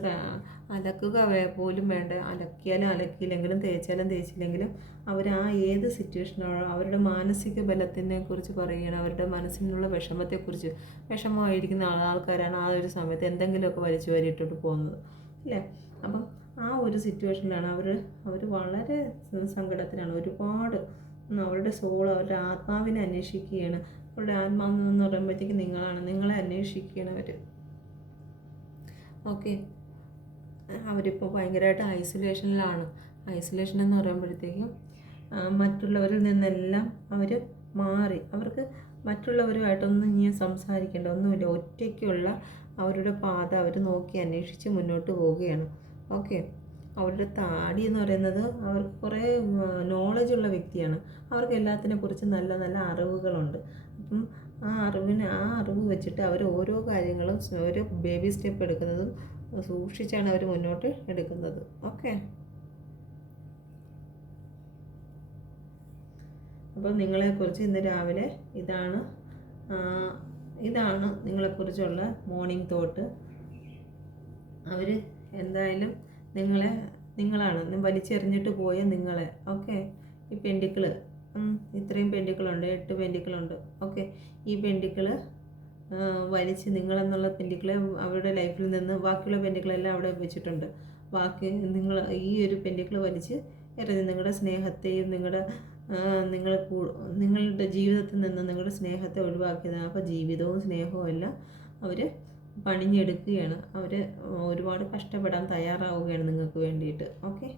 അലക്കുക പോലും വേണ്ട, അലക്കിയാലും അലക്കിയില്ലെങ്കിലും തേച്ചാലും തേച്ചില്ലെങ്കിലും അവർ ഏത് സിറ്റുവേഷനാണോ അവരുടെ മാനസിക ബലത്തിനെ കുറിച്ച് പറയുകയാണ്. അവരുടെ മനസ്സിനുള്ള വിഷമമായിരിക്കുന്ന ആൾക്കാരാണ് ആ ഒരു സമയത്ത് എന്തെങ്കിലുമൊക്കെ വലിച്ചു വാരിയിട്ടിട്ട് പോകുന്നത്, അല്ലേ? അപ്പം ആ ഒരു സിറ്റുവേഷനിലാണ് അവർ വളരെ സങ്കടത്തിലാണ്. ഒരുപാട് അവരുടെ സോൾ, അവരുടെ ആത്മാവിനെ അന്വേഷിക്കുകയാണ്. അവരുടെ ആത്മാവെന്ന് പറയുമ്പോഴത്തേക്ക് നിങ്ങളെ അന്വേഷിക്കുകയാണ് അവർ. ഓക്കെ. അവരിപ്പോൾ ഭയങ്കരമായിട്ട് ഐസൊലേഷനിലാണ്. ഐസൊലേഷൻ എന്ന് പറയുമ്പോഴത്തേക്കും മറ്റുള്ളവരിൽ നിന്നെല്ലാം അവർ മാറി. അവർക്ക് മറ്റുള്ളവരുമായിട്ടൊന്നും ഇനി സംസാരിക്കേണ്ട ഒന്നുമില്ല. ഒറ്റയ്ക്കുള്ള അവരുടെ പാത അവർ നോക്കി അന്വേഷിച്ച് മുന്നോട്ട് പോവുകയാണ്. ഓക്കെ. അവരുടെ താടി എന്ന് പറയുന്നത് അവർക്ക് കുറേ നോളജുള്ള വ്യക്തിയാണ്. അവർക്ക് എല്ലാത്തിനെ കുറിച്ച് നല്ല നല്ല അറിവുകളുണ്ട്. അപ്പം ആ അറിവ് വെച്ചിട്ട് അവർ ഓരോ കാര്യങ്ങളും ഒരു ബേബി സ്റ്റെപ്പ് എടുക്കുന്നതും സൂക്ഷിച്ചാണ് അവർ മുന്നോട്ട് എടുക്കുന്നത്. ഓക്കെ. അപ്പോൾ നിങ്ങളെക്കുറിച്ച് ഇന്ന് രാവിലെ ഇതാണ് ഇതാണ് നിങ്ങളെക്കുറിച്ചുള്ള മോർണിംഗ് തോട്ട്. അവർ എന്തായാലും നിങ്ങളാണ് വലിച്ചെറിഞ്ഞിട്ട് പോയ നിങ്ങളെ. ഓക്കെ, ഈ പെൻഡിക്കിൾ ഇത്രയും പെൻഡിക്കിളുണ്ട്, 8 പെൻഡിക്കിളുണ്ട്. ഓക്കെ, ഈ പെൻഡിക്കിൾ വലിച്ച് നിങ്ങളെന്നുള്ള പെൻഡിക്കിളെ അവരുടെ ലൈഫിൽ നിന്ന് ബാക്കിയുള്ള പെൻഡിക്കിളെല്ലാം അവിടെ വെച്ചിട്ടുണ്ട്. ബാക്കി ഈ ഒരു പെൻഡിക്കിൾ വലിച്ച് എറിഞ്ഞ് നിങ്ങളുടെ സ്നേഹത്തെയും നിങ്ങളുടെ ജീവിതത്തിൽ നിന്ന് നിങ്ങളുടെ സ്നേഹത്തെ ഒഴിവാക്കിയതാണ്. അപ്പോൾ ജീവിതവും സ്നേഹവും എല്ലാം അവർ പണിഞ്ഞെടുക്കുകയാണ്. അവർ ഒരുപാട് കഷ്ടപ്പെടാൻ തയ്യാറാവുകയാണ് നിങ്ങൾക്ക് വേണ്ടിയിട്ട്. ഓക്കെ,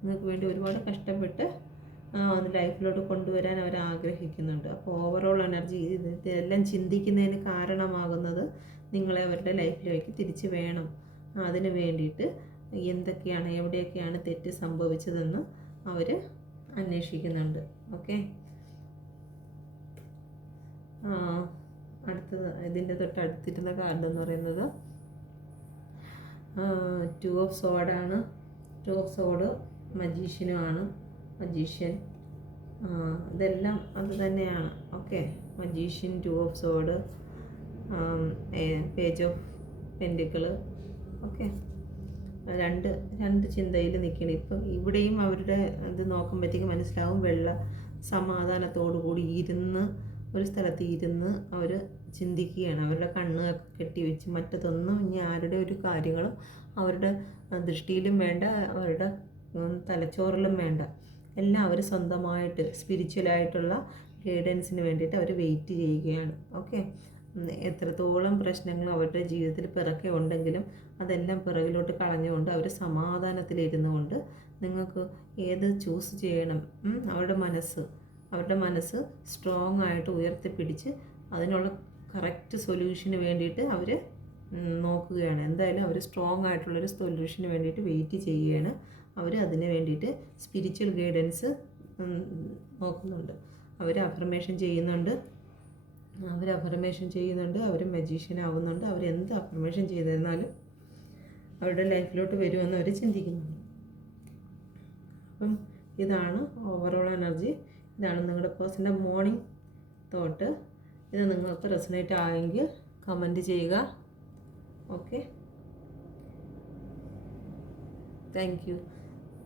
നിങ്ങൾക്ക് വേണ്ടി ഒരുപാട് കഷ്ടപ്പെട്ട് ലൈഫിലോട്ട് കൊണ്ടുവരാൻ അവർ ആഗ്രഹിക്കുന്നുണ്ട്. അപ്പോൾ ഓവറോൾ എനർജി ഇതെല്ലാം ചിന്തിക്കുന്നതിന് കാരണമാകുന്നത് നിങ്ങളെ അവരുടെ ലൈഫിലേക്ക് തിരിച്ച് വേണം. അതിന് വേണ്ടിയിട്ട് എന്തൊക്കെയാണ് എവിടെയൊക്കെയാണ് തെറ്റ് സംഭവിച്ചതെന്ന് അവർ അന്വേഷിക്കുന്നുണ്ട്. ഓക്കെ, അടുത്തത് ഇതിൻ്റെ തൊട്ടടുത്തിരുന്ന കാർഡ് എന്ന് പറയുന്നത് 2 ഓഫ് സോഡാണ്. 2 ഓഫ് സോഡ് മജീഷ്യനുമാണ്. മജീഷ്യൻ ഇതെല്ലാം അത് തന്നെയാണ്. Okay, magician, 2 of sword, page of pentacle. Okay, രണ്ട് ചിന്തയിൽ നിൽക്കണം. ഇപ്പം ഇവിടെയും അവരുടെ ഇത് നോക്കുമ്പോഴത്തേക്ക് മനസ്സിലാവും. സമാധാനത്തോടു കൂടി ഒരു സ്ഥലത്ത് ഇരുന്ന് അവർ ചിന്തിക്കുകയാണ്. അവരുടെ കണ്ണൊക്കെ കെട്ടിവെച്ച് മറ്റതൊന്നും ഇനി ആരുടെ ഒരു കാര്യങ്ങളും അവരുടെ ദൃഷ്ടിയിലും വേണ്ട, അവരുടെ തലച്ചോറിലും വേണ്ട. എല്ലാം അവർ സ്വന്തമായിട്ട് സ്പിരിച്വലായിട്ടുള്ള ഗൈഡൻസിന് വേണ്ടിയിട്ട് അവർ വെയിറ്റ് ചെയ്യുകയാണ്. ഓക്കെ, എത്രത്തോളം പ്രശ്നങ്ങൾ അവരുടെ ജീവിതത്തിൽ പിറക്കെ ഉണ്ടെങ്കിലും അതെല്ലാം പിറകിലോട്ട് കളഞ്ഞുകൊണ്ട് അവർ സമാധാനത്തിലിരുന്നു കൊണ്ട് നിങ്ങൾക്ക് ഏത് ചൂസ് ചെയ്യണം. അവരുടെ മനസ്സ് സ്ട്രോങ് ആയിട്ട് ഉയർത്തിപ്പിടിച്ച് അതിനുള്ള കറക്റ്റ് സൊല്യൂഷന് വേണ്ടിയിട്ട് അവർ നോക്കുകയാണ്. എന്തായാലും അവർ സ്ട്രോങ് ആയിട്ടുള്ളൊരു സൊല്യൂഷന് വേണ്ടിയിട്ട് വെയിറ്റ് ചെയ്യുകയാണ്. അവർ അതിന് വേണ്ടിയിട്ട് സ്പിരിച്വൽ ഗൈഡൻസ് നോക്കുന്നുണ്ട്. അവർ അഫർമേഷൻ ചെയ്യുന്നുണ്ട്. അവർ മജീഷ്യൻ ആവുന്നുണ്ട്. അവരെന്ത് അഫർമേഷൻ ചെയ്തിരുന്നാലും അവരുടെ ലൈഫിലോട്ട് വരുമെന്ന് അവർ ചിന്തിക്കുന്നുണ്ട്. അപ്പം ഇതാണ് ഓവറോൾ എനർജി. ഇതാണ് നിങ്ങളുടെ പേഴ്സൻ്റെ മോർണിംഗ് തോട്ട്. ഇത് നിങ്ങൾക്ക് റെസണേറ്റ് ആയെങ്കിൽ കമൻറ്റ് ചെയ്യുക. Okay, thank you.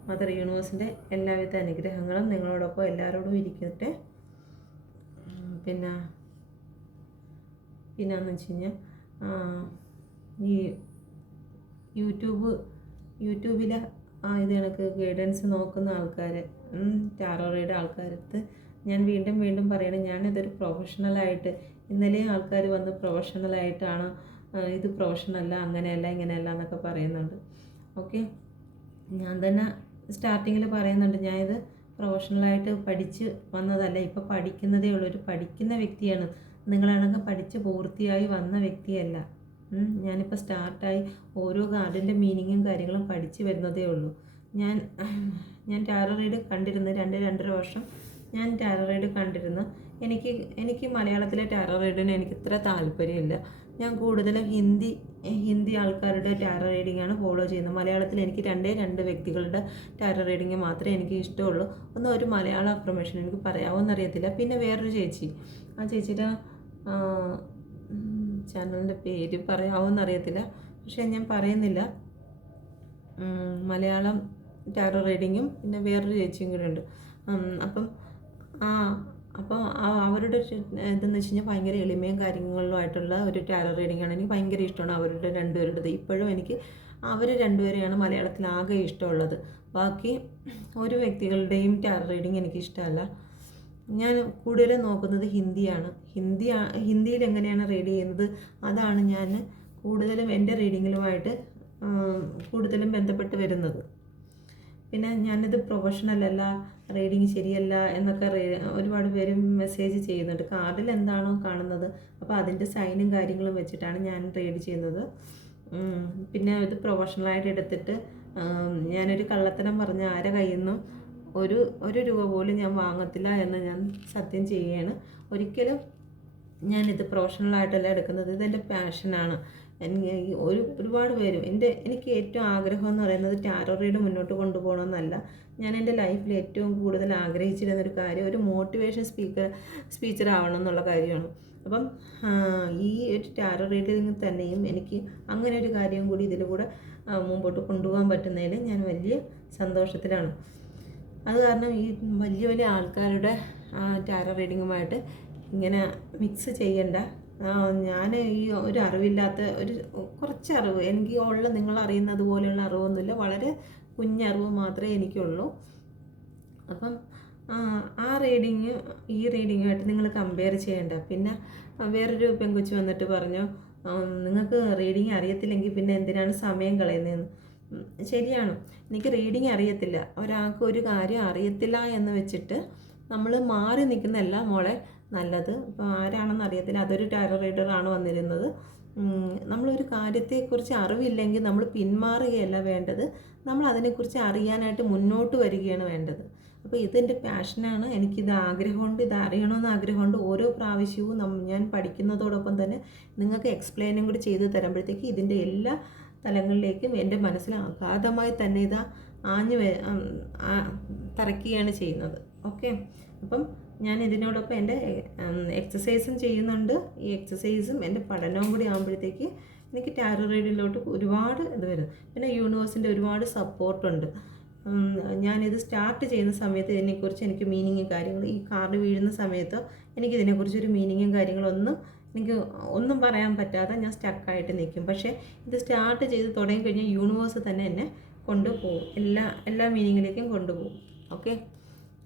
മദർ യൂണിവേഴ്സിൻ്റെ എല്ലാവിധ അനുഗ്രഹങ്ങളും നിങ്ങളോടൊപ്പം എല്ലാവരോടും ഇരിക്കട്ടെ. പിന്നെയെന്ന് വെച്ച് കഴിഞ്ഞാൽ ഈ യൂട്യൂബിലെ ഇത് കണക്ക് ഗൈഡൻസ് നോക്കുന്ന ആൾക്കാർ, ടാറോ റീഡ് ആൾക്കാരടുത്ത് ഞാൻ വീണ്ടും പറയണം, ഞാനിതൊരു പ്രൊഫഷണലായിട്ട്, ഇന്നലെ ആൾക്കാർ വന്ന് പ്രൊഫഷണലായിട്ടാണ് ഇത് പ്രൊഫഷണല്ല, അങ്ങനെയല്ല ഇങ്ങനെയല്ല എന്നൊക്കെ പറയുന്നുണ്ട്. ഓക്കെ, ഞാൻ തന്നെ സ്റ്റാർട്ടിങ്ങിൽ പറയുന്നുണ്ട്, ഞാനിത് പ്രൊഫഷണലായിട്ട് പഠിച്ച് വന്നതല്ല, ഇപ്പോൾ പഠിക്കുന്നതേ ഉള്ളൂ. ഒരു പഠിക്കുന്ന വ്യക്തിയാണ്. നിങ്ങളാണെങ്കിൽ പഠിച്ച് പൂർത്തിയായി വന്ന വ്യക്തിയല്ല. ഞാനിപ്പോൾ സ്റ്റാർട്ടായി ഓരോ കാർഡിൻ്റെ മീനിങ്ങും കാര്യങ്ങളും പഠിച്ച് വരുന്നതേ ഉള്ളൂ. ഞാൻ ടാറോ റീഡ് കണ്ടിരുന്നു 2-2.5 വർഷം ഞാൻ ടാറോ റീഡ് കണ്ടിരുന്നു. എനിക്ക് മലയാളത്തിലെ ടാറോ റീഡിന് എനിക്ക് ഇത്ര താല്പര്യമില്ല. ഞാൻ കൂടുതലും ഹിന്ദി ആൾക്കാരുടെ ടാറോ റീഡിങ്ങാണ് ഫോളോ ചെയ്യുന്നത്. മലയാളത്തിൽ എനിക്ക് 2 വ്യക്തികളുടെ ടാറോ റീഡിങ് മാത്രമേ എനിക്ക് ഇഷ്ടമുള്ളൂ. ഒരു മലയാള അഫർമേഷൻ എനിക്ക് പറയാവുന്നറിയത്തില്ല. പിന്നെ വേറൊരു ചേച്ചി, ആ ചേച്ചിയുടെ ചാനലിൻ്റെ പേര് പറയാവുന്നറിയത്തില്ല, പക്ഷേ ഞാൻ പറയുന്നില്ല. മലയാളം ടാറോ റീഡിങ്ങും പിന്നെ വേറൊരു ചേച്ചിയും കൂടെ ഉണ്ട്. അപ്പം അവരുടെ ഇതെന്ന് വെച്ച് കഴിഞ്ഞാൽ ഭയങ്കര എളിമയും കാര്യങ്ങളുമായിട്ടുള്ള ഒരു ടാറോ റീഡിങ്ങാണ്. എനിക്ക് ഭയങ്കര ഇഷ്ടമാണ് അവരുടെ 2 പേരുടേത്. ഇപ്പോഴും എനിക്ക് അവർ 2 പേരെയാണ് മലയാളത്തിൽ ആകെ ഇഷ്ടമുള്ളത്. ബാക്കി ഒരു വ്യക്തികളുടെയും ടാറോ റീഡിങ് എനിക്ക് ഇഷ്ടമല്ല. ഞാൻ കൂടുതലും നോക്കുന്നത് ഹിന്ദിയാണ്. ഹിന്ദിയിൽ എങ്ങനെയാണ് റീഡ് ചെയ്യുന്നത് അതാണ് ഞാൻ കൂടുതലും എൻ്റെ റീഡിങ്ങിലുമായിട്ട് കൂടുതലും ബന്ധപ്പെട്ട് വരുന്നത്. പിന്നെ ഞാനിത് പ്രൊഫഷണലല്ല, റീഡിങ് ശരിയല്ല എന്നൊക്കെ ഒരുപാട് പേര് മെസ്സേജ് ചെയ്യുന്നുണ്ട്. കാർഡിൽ എന്താണോ കാണുന്നത് അപ്പോൾ അതിൻ്റെ സൈനും കാര്യങ്ങളും വെച്ചിട്ടാണ് ഞാൻ റീഡ് ചെയ്യുന്നത്. പിന്നെ ഇത് പ്രൊഫഷണലായിട്ട് എടുത്തിട്ട് ഞാനൊരു കള്ളത്തരം പറഞ്ഞ ആരെ കയ്യിൽ നിന്നും ഒരു രൂപ പോലും ഞാൻ വാങ്ങത്തില്ല എന്ന് ഞാൻ സത്യം ചെയ്യുകയാണ്. ഒരിക്കലും ഞാനിത് പ്രൊഫഷണലായിട്ടല്ല എടുക്കുന്നത്. ഇതെൻ്റെ പാഷനാണ്. ഒരുപാട് പേരും എനിക്ക് ഏറ്റവും ആഗ്രഹം എന്ന് പറയുന്നത് ടാറോ റീഡ് മുന്നോട്ട് കൊണ്ടുപോകണമെന്നല്ല. ഞാൻ എൻ്റെ ലൈഫിൽ ഏറ്റവും കൂടുതൽ ആഗ്രഹിച്ചിരുന്നൊരു കാര്യം ഒരു മോട്ടിവേഷൻ സ്പീച്ചർ ആവണം എന്നുള്ള കാര്യമാണ്. അപ്പം ഈ ഒരു ടാരോ റീഡിങ് തന്നെയും എനിക്ക് അങ്ങനെ ഒരു കാര്യം കൂടി ഇതിലൂടെ മുമ്പോട്ട് കൊണ്ടുപോകാൻ പറ്റുന്നതിൽ ഞാൻ വലിയ സന്തോഷത്തിലാണ്. അത് കാരണം ഈ വലിയ വലിയ ആൾക്കാരുടെ ടാരോ റീഡിങ്ങുമായിട്ട് ഇങ്ങനെ മിക്സ് ചെയ്യണ്ട. ഞാൻ ഈ ഒരു അറിവില്ലാത്ത കുറച്ച് അറിവ് എനിക്ക് ഉള്ള, നിങ്ങൾ അറിയുന്നത് പോലെയുള്ള അറിവൊന്നുമില്ല, വളരെ കുഞ്ഞറിവ് മാത്രമേ എനിക്കുള്ളൂ. അപ്പം ആ റീഡിങ് ഈ റീഡിങ്ങുമായിട്ട് നിങ്ങൾ കമ്പയർ ചെയ്യേണ്ട. പിന്നെ വേറൊരു പെൺകൊച്ച് വന്നിട്ട് പറഞ്ഞു, നിങ്ങൾക്ക് റീഡിങ് അറിയത്തില്ലെങ്കിൽ പിന്നെ എന്തിനാണ് സമയം കളയുന്നതെന്ന്. ശരിയാണ്, എനിക്ക് റീഡിങ് അറിയത്തില്ല. ഒരാൾക്ക് ഒരു കാര്യം അറിയത്തില്ല എന്ന് വെച്ചിട്ട് നമ്മൾ മാറി നിൽക്കുന്നതല്ല മോളെ നല്ലത്. ഇപ്പോൾ ആരാണെന്ന് അറിയത്തില്ല, അതൊരു ടാരോ റീഡറാണ് വന്നിരുന്നത്. നമ്മളൊരു കാര്യത്തെക്കുറിച്ച് അറിവില്ലെങ്കിൽ നമ്മൾ പിന്മാറുകയല്ല വേണ്ടത്, നമ്മൾ അതിനെക്കുറിച്ച് അറിയാനായിട്ട് മുന്നോട്ട് വരികയാണ് വേണ്ടത്. അപ്പോൾ ഇതെൻ്റെ പാഷനാണ്, എനിക്കിത് ആഗ്രഹമുണ്ട്, ഇത് അറിയണമെന്ന് ആഗ്രഹമുണ്ട്. ഓരോ പ്രാവശ്യവും ഞാൻ പഠിക്കുന്നതോടൊപ്പം തന്നെ നിങ്ങൾക്ക് എക്സ്പ്ലെയിനും കൂടി ചെയ്ത് തരുമ്പോഴത്തേക്ക് ഇതിൻ്റെ എല്ലാ തലങ്ങളിലേക്കും എൻ്റെ മനസ്സിൽ അഗാധമായി തന്നെ ഇത് തറയ്ക്കുകയാണ് ചെയ്യുന്നത്. ഓക്കെ, അപ്പം ഞാൻ ഇതിനോടൊപ്പം എൻ്റെ എക്സസൈസും ചെയ്യുന്നുണ്ട്. ഈ എക്സസൈസും എൻ്റെ പഠനവും കൂടി ആകുമ്പോഴത്തേക്ക് എനിക്ക് ടാരോ റീഡിങ്ങിലോട്ട് ഒരുപാട് ഇത് വരും. പിന്നെ യൂണിവേഴ്സിൻ്റെ ഒരുപാട് സപ്പോർട്ടുണ്ട്. ഞാനിത് സ്റ്റാർട്ട് ചെയ്യുന്ന സമയത്ത് ഇതിനെക്കുറിച്ച് എനിക്ക് മീനിങ്ങും കാര്യങ്ങൾ, ഈ കാർഡ് വീഴുന്ന സമയത്തോ എനിക്കിതിനെക്കുറിച്ചൊരു മീനിങ്ങും കാര്യങ്ങളൊന്നും എനിക്ക് ഒന്നും പറയാൻ പറ്റാതെ ഞാൻ സ്റ്റക്കായിട്ട് നിൽക്കും. പക്ഷേ ഇത് സ്റ്റാർട്ട് ചെയ്ത് തുടങ്ങിക്കഴിഞ്ഞാൽ യൂണിവേഴ്സ് തന്നെ എന്നെ കൊണ്ടുപോകും, എല്ലാ മീനിങ്ങിലേക്കും കൊണ്ടുപോകും. ഓക്കെ,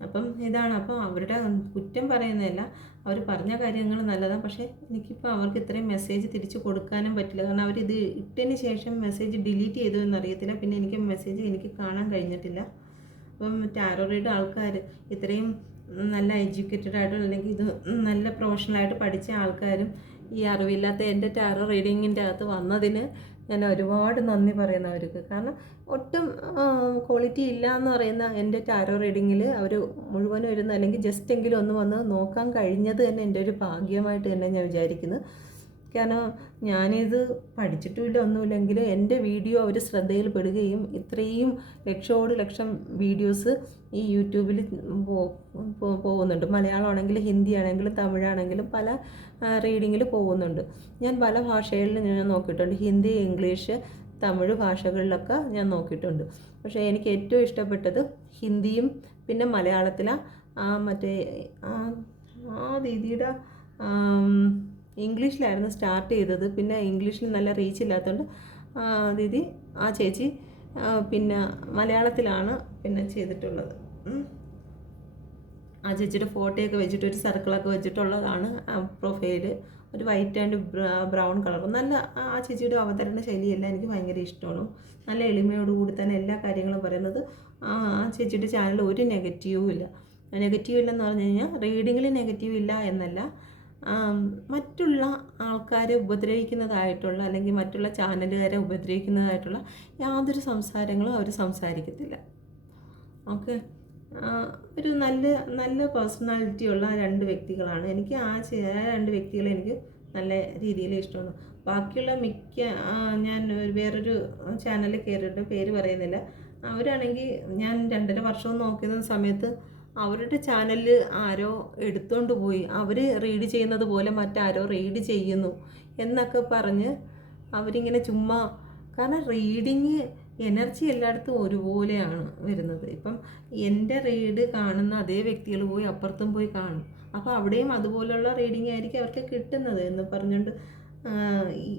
അപ്പം ഇതാണ്. അപ്പം അവരുടെ കുറ്റം പറയുന്നതല്ല, അവർ പറഞ്ഞ കാര്യങ്ങൾ നല്ലതാണ്. പക്ഷേ എനിക്കിപ്പോൾ അവർക്ക് ഇത്രയും മെസ്സേജ് തിരിച്ച് കൊടുക്കാനും പറ്റില്ല. കാരണം അവരിത് ഇട്ടതിന് ശേഷം മെസ്സേജ് ഡിലീറ്റ് ചെയ്തു എന്നറിയത്തില്ല. പിന്നെ എനിക്ക് മെസ്സേജ് എനിക്ക് കാണാൻ കഴിഞ്ഞിട്ടില്ല. അപ്പം ടാരോ റീഡ് ആൾക്കാർ ഇത്രയും നല്ല എഡ്യൂക്കേറ്റഡ് ആയിട്ടും അല്ലെങ്കിൽ ഇത് നല്ല പ്രൊഫഷണലായിട്ട് പഠിച്ച ആൾക്കാരും ഈ അറിവില്ലാത്ത എൻ്റെ ടാരോ റീഡിങ്ങിൻ്റെ അകത്ത് വന്നതിന് ഞാൻ ഒരുപാട് നന്ദി പറയുന്നവർക്ക്. കാരണം ഒട്ടും ക്വാളിറ്റി ഇല്ല എന്ന് പറയുന്ന എൻ്റെ ടാരോ റീഡിങ്ങിൽ അവർ മുഴുവനും ഇരുന്ന് അല്ലെങ്കിൽ ജസ്റ്റ് എങ്കിലും ഒന്ന് വന്ന് നോക്കാൻ കഴിഞ്ഞത് തന്നെ എൻ്റെ ഒരു ഭാഗ്യമായിട്ട് തന്നെ ഞാൻ വിചാരിക്കുന്നു. കാരണം ഞാനിത് പഠിച്ചിട്ടുമില്ല ഒന്നുമില്ലെങ്കിലും എൻ്റെ വീഡിയോ അവർ ശ്രദ്ധയിൽ പെടുകയും ഇത്രയും ലക്ഷം വീഡിയോസ് ഈ യൂട്യൂബിൽ പോകുന്നുണ്ട്. മലയാളമാണെങ്കിലും ഹിന്ദി ആണെങ്കിലും തമിഴാണെങ്കിലും പല റീഡിങ്ങിൽ പോകുന്നുണ്ട്. ഞാൻ പല ഭാഷകളിൽ ഞാൻ നോക്കിയിട്ടുണ്ട്, ഹിന്ദി, ഇംഗ്ലീഷ്, തമിഴ് ഭാഷകളിലൊക്കെ ഞാൻ നോക്കിയിട്ടുണ്ട്. പക്ഷേ എനിക്ക് ഏറ്റവും ഇഷ്ടപ്പെട്ടത് ഹിന്ദിയും പിന്നെ മലയാളത്തിലാണ്. മറ്റേ ദീദിയുടെ ഇംഗ്ലീഷിലായിരുന്നു സ്റ്റാർട്ട് ചെയ്തത്. പിന്നെ ഇംഗ്ലീഷിൽ നല്ല റീച്ച് ഇല്ലാത്തതുകൊണ്ട് ദീദി ചേച്ചി പിന്നെ മലയാളത്തിലാണ് പിന്നെ ചെയ്തിട്ടുള്ളത്. ചേച്ചിയുടെ ഫോട്ടോയൊക്കെ വെച്ചിട്ട് ഒരു സർക്കിളൊക്കെ വെച്ചിട്ടുള്ളതാണ് പ്രൊഫൈല്. ഒരു വൈറ്റ് ആൻഡ് ബ്രൗൺ കളർ. നല്ല ചേച്ചിയുടെ അവതരണ ശൈലിയെല്ലാം എനിക്ക് ഭയങ്കര ഇഷ്ടമാണ്. നല്ല എളിമയോടുകൂടി തന്നെ എല്ലാ കാര്യങ്ങളും പറയുന്നത്. ചേച്ചിയുടെ ചാനലിൽ ഒരു നെഗറ്റീവും ഇല്ല. നെഗറ്റീവ് ഇല്ലെന്ന് പറഞ്ഞു കഴിഞ്ഞാൽ റീഡിങ്ങിൽ നെഗറ്റീവ് ഇല്ല എന്നല്ല, മറ്റുള്ള ആൾക്കാരെ ഉപദ്രവിക്കുന്നതായിട്ടുള്ള അല്ലെങ്കിൽ മറ്റുള്ള ചാനലുകാരെ ഉപദ്രവിക്കുന്നതായിട്ടുള്ള യാതൊരു സംസാരങ്ങളും അവർ സംസാരിക്കത്തില്ല. ഓക്കെ, ഒരു നല്ല പേഴ്സണാലിറ്റി ഉള്ള രണ്ട് വ്യക്തികളാണ്. എനിക്ക് ആ രണ്ട് വ്യക്തികളെ എനിക്ക് നല്ല രീതിയിൽ ഇഷ്ടമാണ്. ബാക്കിയുള്ള ഞാൻ വേറൊരു ചാനലിൽ കയറിയിട്ട് പേര് പറയുന്നില്ല, അവരാണെങ്കിൽ ഞാൻ 2.5 വർഷം നോക്കുന്ന സമയത്ത് അവരുടെ ചാനലിൽ ആരോ എടുത്തുകൊണ്ട് പോയി, അവർ റീഡ് ചെയ്യുന്നത് പോലെ മറ്റാരോ റീഡ് ചെയ്യുന്നു എന്നൊക്കെ പറഞ്ഞ് അവരിങ്ങനെ ചുമ്മാ. കാരണം റീഡിങ് എനർജി എല്ലായിടത്തും ഒരുപോലെയാണ് വരുന്നത്. ഇപ്പം എൻ്റെ റീഡ് കാണുന്ന അതേ വ്യക്തികൾ പോയി അപ്പുറത്തും പോയി കാണും. അപ്പോൾ അവിടെയും അതുപോലെയുള്ള റീഡിങ് ആയിരിക്കും അവർക്ക് കിട്ടുന്നത് എന്ന് പറഞ്ഞുകൊണ്ട് ഈ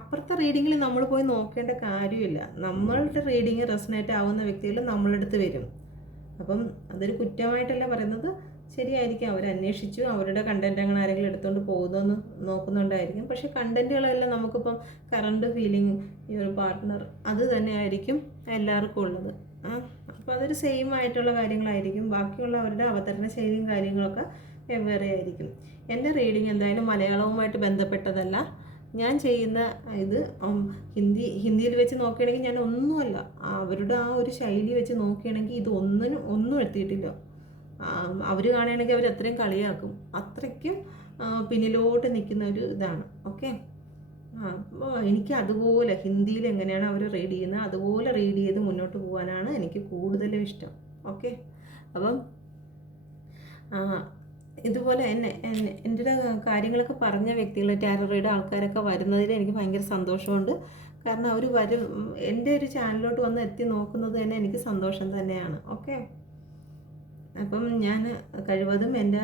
അപ്പുറത്തെ റീഡിങ്ങിൽ നമ്മൾ പോയി നോക്കേണ്ട കാര്യമില്ല. നമ്മളുടെ റീഡിങ് റെസണേറ്റ് ആവുന്ന വ്യക്തികൾ നമ്മളടുത്ത് വരും. അപ്പം അതൊരു കുറ്റമായിട്ടല്ല പറയുന്നത്, ശരിയായിരിക്കും. അവരന്വേഷിച്ചു, അവരുടെ കണ്ടൻറ്റുകൾ ആരെങ്കിലും എടുത്തുകൊണ്ട് പോകുന്നതെന്ന് നോക്കുന്നുണ്ടായിരിക്കും. പക്ഷേ കണ്ടൻറ്റുകളെല്ലാം നമുക്കിപ്പം കറണ്ട് ഫീലിംഗ്, ഈ ഒരു പാർട്ട്ണർ, അത് തന്നെ ആയിരിക്കും എല്ലാവർക്കും ഉള്ളത്. അപ്പോൾ അതൊരു സെയിം ആയിട്ടുള്ള കാര്യങ്ങളായിരിക്കും. ബാക്കിയുള്ളവരുടെ അവതരണ ശൈലിയും കാര്യങ്ങളൊക്കെ വെവ്വേറെ ആയിരിക്കും. എൻ്റെ റീഡിങ് എന്തായാലും മലയാളവുമായിട്ട് ബന്ധപ്പെട്ടതല്ല. ഞാൻ ചെയ്യുന്ന ഇത് ഹിന്ദിയിൽ വെച്ച് നോക്കുകയാണെങ്കിൽ ഞാൻ ഒന്നുമല്ല, അവരുടെ ആ ഒരു ശൈലി വെച്ച് നോക്കുകയാണെങ്കിൽ ഇത് ഒന്നും എത്തിയിട്ടില്ല. അവർ കാണുകയാണെങ്കിൽ അവർ അത്രയും കളിയാക്കും, അത്രയ്ക്കും പിന്നിലോട്ട് നിൽക്കുന്ന ഒരു ഇതാണ്. ഓക്കെ, അപ്പോൾ എനിക്ക് അതുപോലെ ഹിന്ദിയിൽ എങ്ങനെയാണ് അവർ റീഡ് ചെയ്യുന്നത് അതുപോലെ റീഡ് ചെയ്ത് മുന്നോട്ട് പോകാനാണ് എനിക്ക് കൂടുതലും ഇഷ്ടം. ഓക്കെ, അപ്പം ഇതുപോലെ എൻ്റെ കാര്യങ്ങളൊക്കെ പറഞ്ഞ വ്യക്തികൾ, ടാരോ റീഡ് ആൾക്കാരൊക്കെ വരുന്നതിൽ എനിക്ക് ഭയങ്കര സന്തോഷമുണ്ട്. കാരണം അവർ എൻ്റെ ഒരു ചാനലിലോട്ട് വന്ന് എത്തി നോക്കുന്നത് തന്നെ എനിക്ക് സന്തോഷം തന്നെയാണ്. ഓക്കെ, അപ്പം ഞാൻ കഴിവതും എൻ്റെ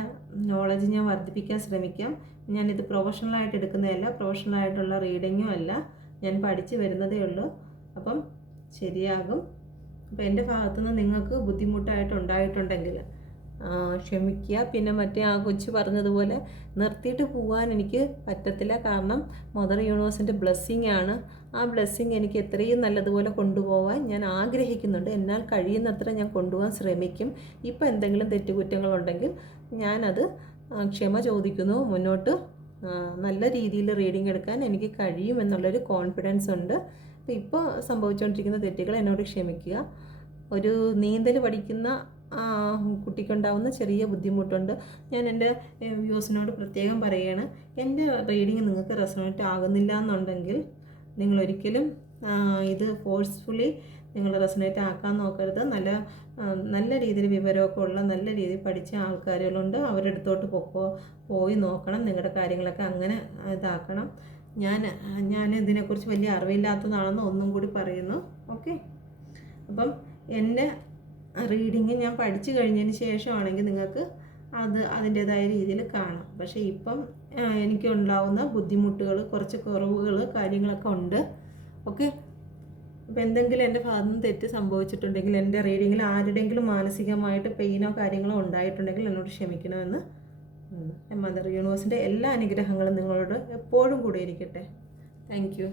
നോളജ് ഞാൻ വർദ്ധിപ്പിക്കാൻ ശ്രമിക്കാം. ഞാനിത് പ്രൊഫഷണലായിട്ട് എടുക്കുന്നതല്ല, പ്രൊഫഷണലായിട്ടുള്ള റീഡിങ്ങും അല്ല, ഞാൻ പഠിച്ച് വരുന്നതേ ഉള്ളൂ. അപ്പം ശരിയാകും. അപ്പോൾ എൻ്റെ ഭാഗത്തുനിന്ന് നിങ്ങൾക്ക് ബുദ്ധിമുട്ടായിട്ടുണ്ടായിട്ടുണ്ടെങ്കിൽ ക്ഷമിക്കുക. പിന്നെ മറ്റേ ആ കൊച്ചു പറഞ്ഞതുപോലെ നിർത്തിയിട്ട് പോകാൻ എനിക്ക് പറ്റത്തില്ല. കാരണം മദർ യൂണിവേഴ്സിൻ്റെ ബ്ലെസ്സിങ് ആണ്. ആ ബ്ലെസ്സിങ് എനിക്ക് എത്രയും നല്ലതുപോലെ കൊണ്ടുപോകാൻ ഞാൻ ആഗ്രഹിക്കുന്നുണ്ട്. എന്നാൽ കഴിയുന്നത്ര ഞാൻ കൊണ്ടുപോകാൻ ശ്രമിക്കും. ഇപ്പോൾ എന്തെങ്കിലും തെറ്റുകുറ്റങ്ങളുണ്ടെങ്കിൽ ഞാനത് ക്ഷമ ചോദിക്കുന്നു. മുന്നോട്ട് നല്ല രീതിയിൽ റീഡിംഗ് എടുക്കാൻ എനിക്ക് കഴിയുമെന്നുള്ളൊരു കോൺഫിഡൻസ് ഉണ്ട്. അപ്പോൾ ഇപ്പോൾ സംഭവിച്ചുകൊണ്ടിരിക്കുന്ന തെറ്റുകൾ എന്നോട് ക്ഷമിക്കുക. ഒരു നീന്തൽ പഠിക്കുന്ന കുട്ടിക്കുണ്ടാവുന്ന ചെറിയ ബുദ്ധിമുട്ടുണ്ട്. ഞാൻ എൻ്റെ വ്യൂസിനോട് പ്രത്യേകം പറയുകയാണ്, എൻ്റെ റീഡിങ് നിങ്ങൾക്ക് റെസൊണേറ്റ് ആകുന്നില്ല എന്നുണ്ടെങ്കിൽ നിങ്ങളൊരിക്കലും ഇത് ഫോഴ്സ്ഫുള്ളി നിങ്ങൾ റെസൊണേറ്റ് ആക്കാൻ നോക്കരുത്. നല്ല രീതിയിൽ വിവരമൊക്കെ ഉള്ള നല്ല രീതിയിൽ പഠിച്ച ആൾക്കാരുകളുണ്ട്. അവരുടെ അടുത്തോട്ട് പോയി നോക്കണം. നിങ്ങളുടെ കാര്യങ്ങളൊക്കെ അങ്ങനെ ഇതാക്കണം. ഞാൻ ഇതിനെക്കുറിച്ച് വലിയ അറിവില്ലാത്തതാണെന്ന് ഒന്നും കൂടി പറയുന്നു. ഓക്കെ, അപ്പം എൻ്റെ റീഡിങ് ഞാൻ പഠിച്ചു കഴിഞ്ഞതിന് ശേഷമാണെങ്കിൽ നിങ്ങൾക്ക് അതിൻ്റേതായ രീതിയിൽ കാണാം. പക്ഷേ ഇപ്പം എനിക്കുണ്ടാവുന്ന ബുദ്ധിമുട്ടുകൾ, കുറച്ച് കുറവുകൾ, കാര്യങ്ങളൊക്കെ ഉണ്ട്. ഓക്കെ, അപ്പോൾ എന്തെങ്കിലും എൻ്റെ ഭാഗത്ത് നിന്ന് തെറ്റ് സംഭവിച്ചിട്ടുണ്ടെങ്കിൽ, എൻ്റെ റീഡിങ്ങിൽ ആരുടെയെങ്കിലും മാനസികമായിട്ട് പെയിനോ കാര്യങ്ങളോ ഉണ്ടായിട്ടുണ്ടെങ്കിൽ എന്നോട് ക്ഷമിക്കണമെന്ന്. മദർ യൂണിവേഴ്സിൻ്റെ എല്ലാ അനുഗ്രഹങ്ങളും നിങ്ങളോട് എപ്പോഴും കൂടെ ഇരിക്കട്ടെ. Thank you.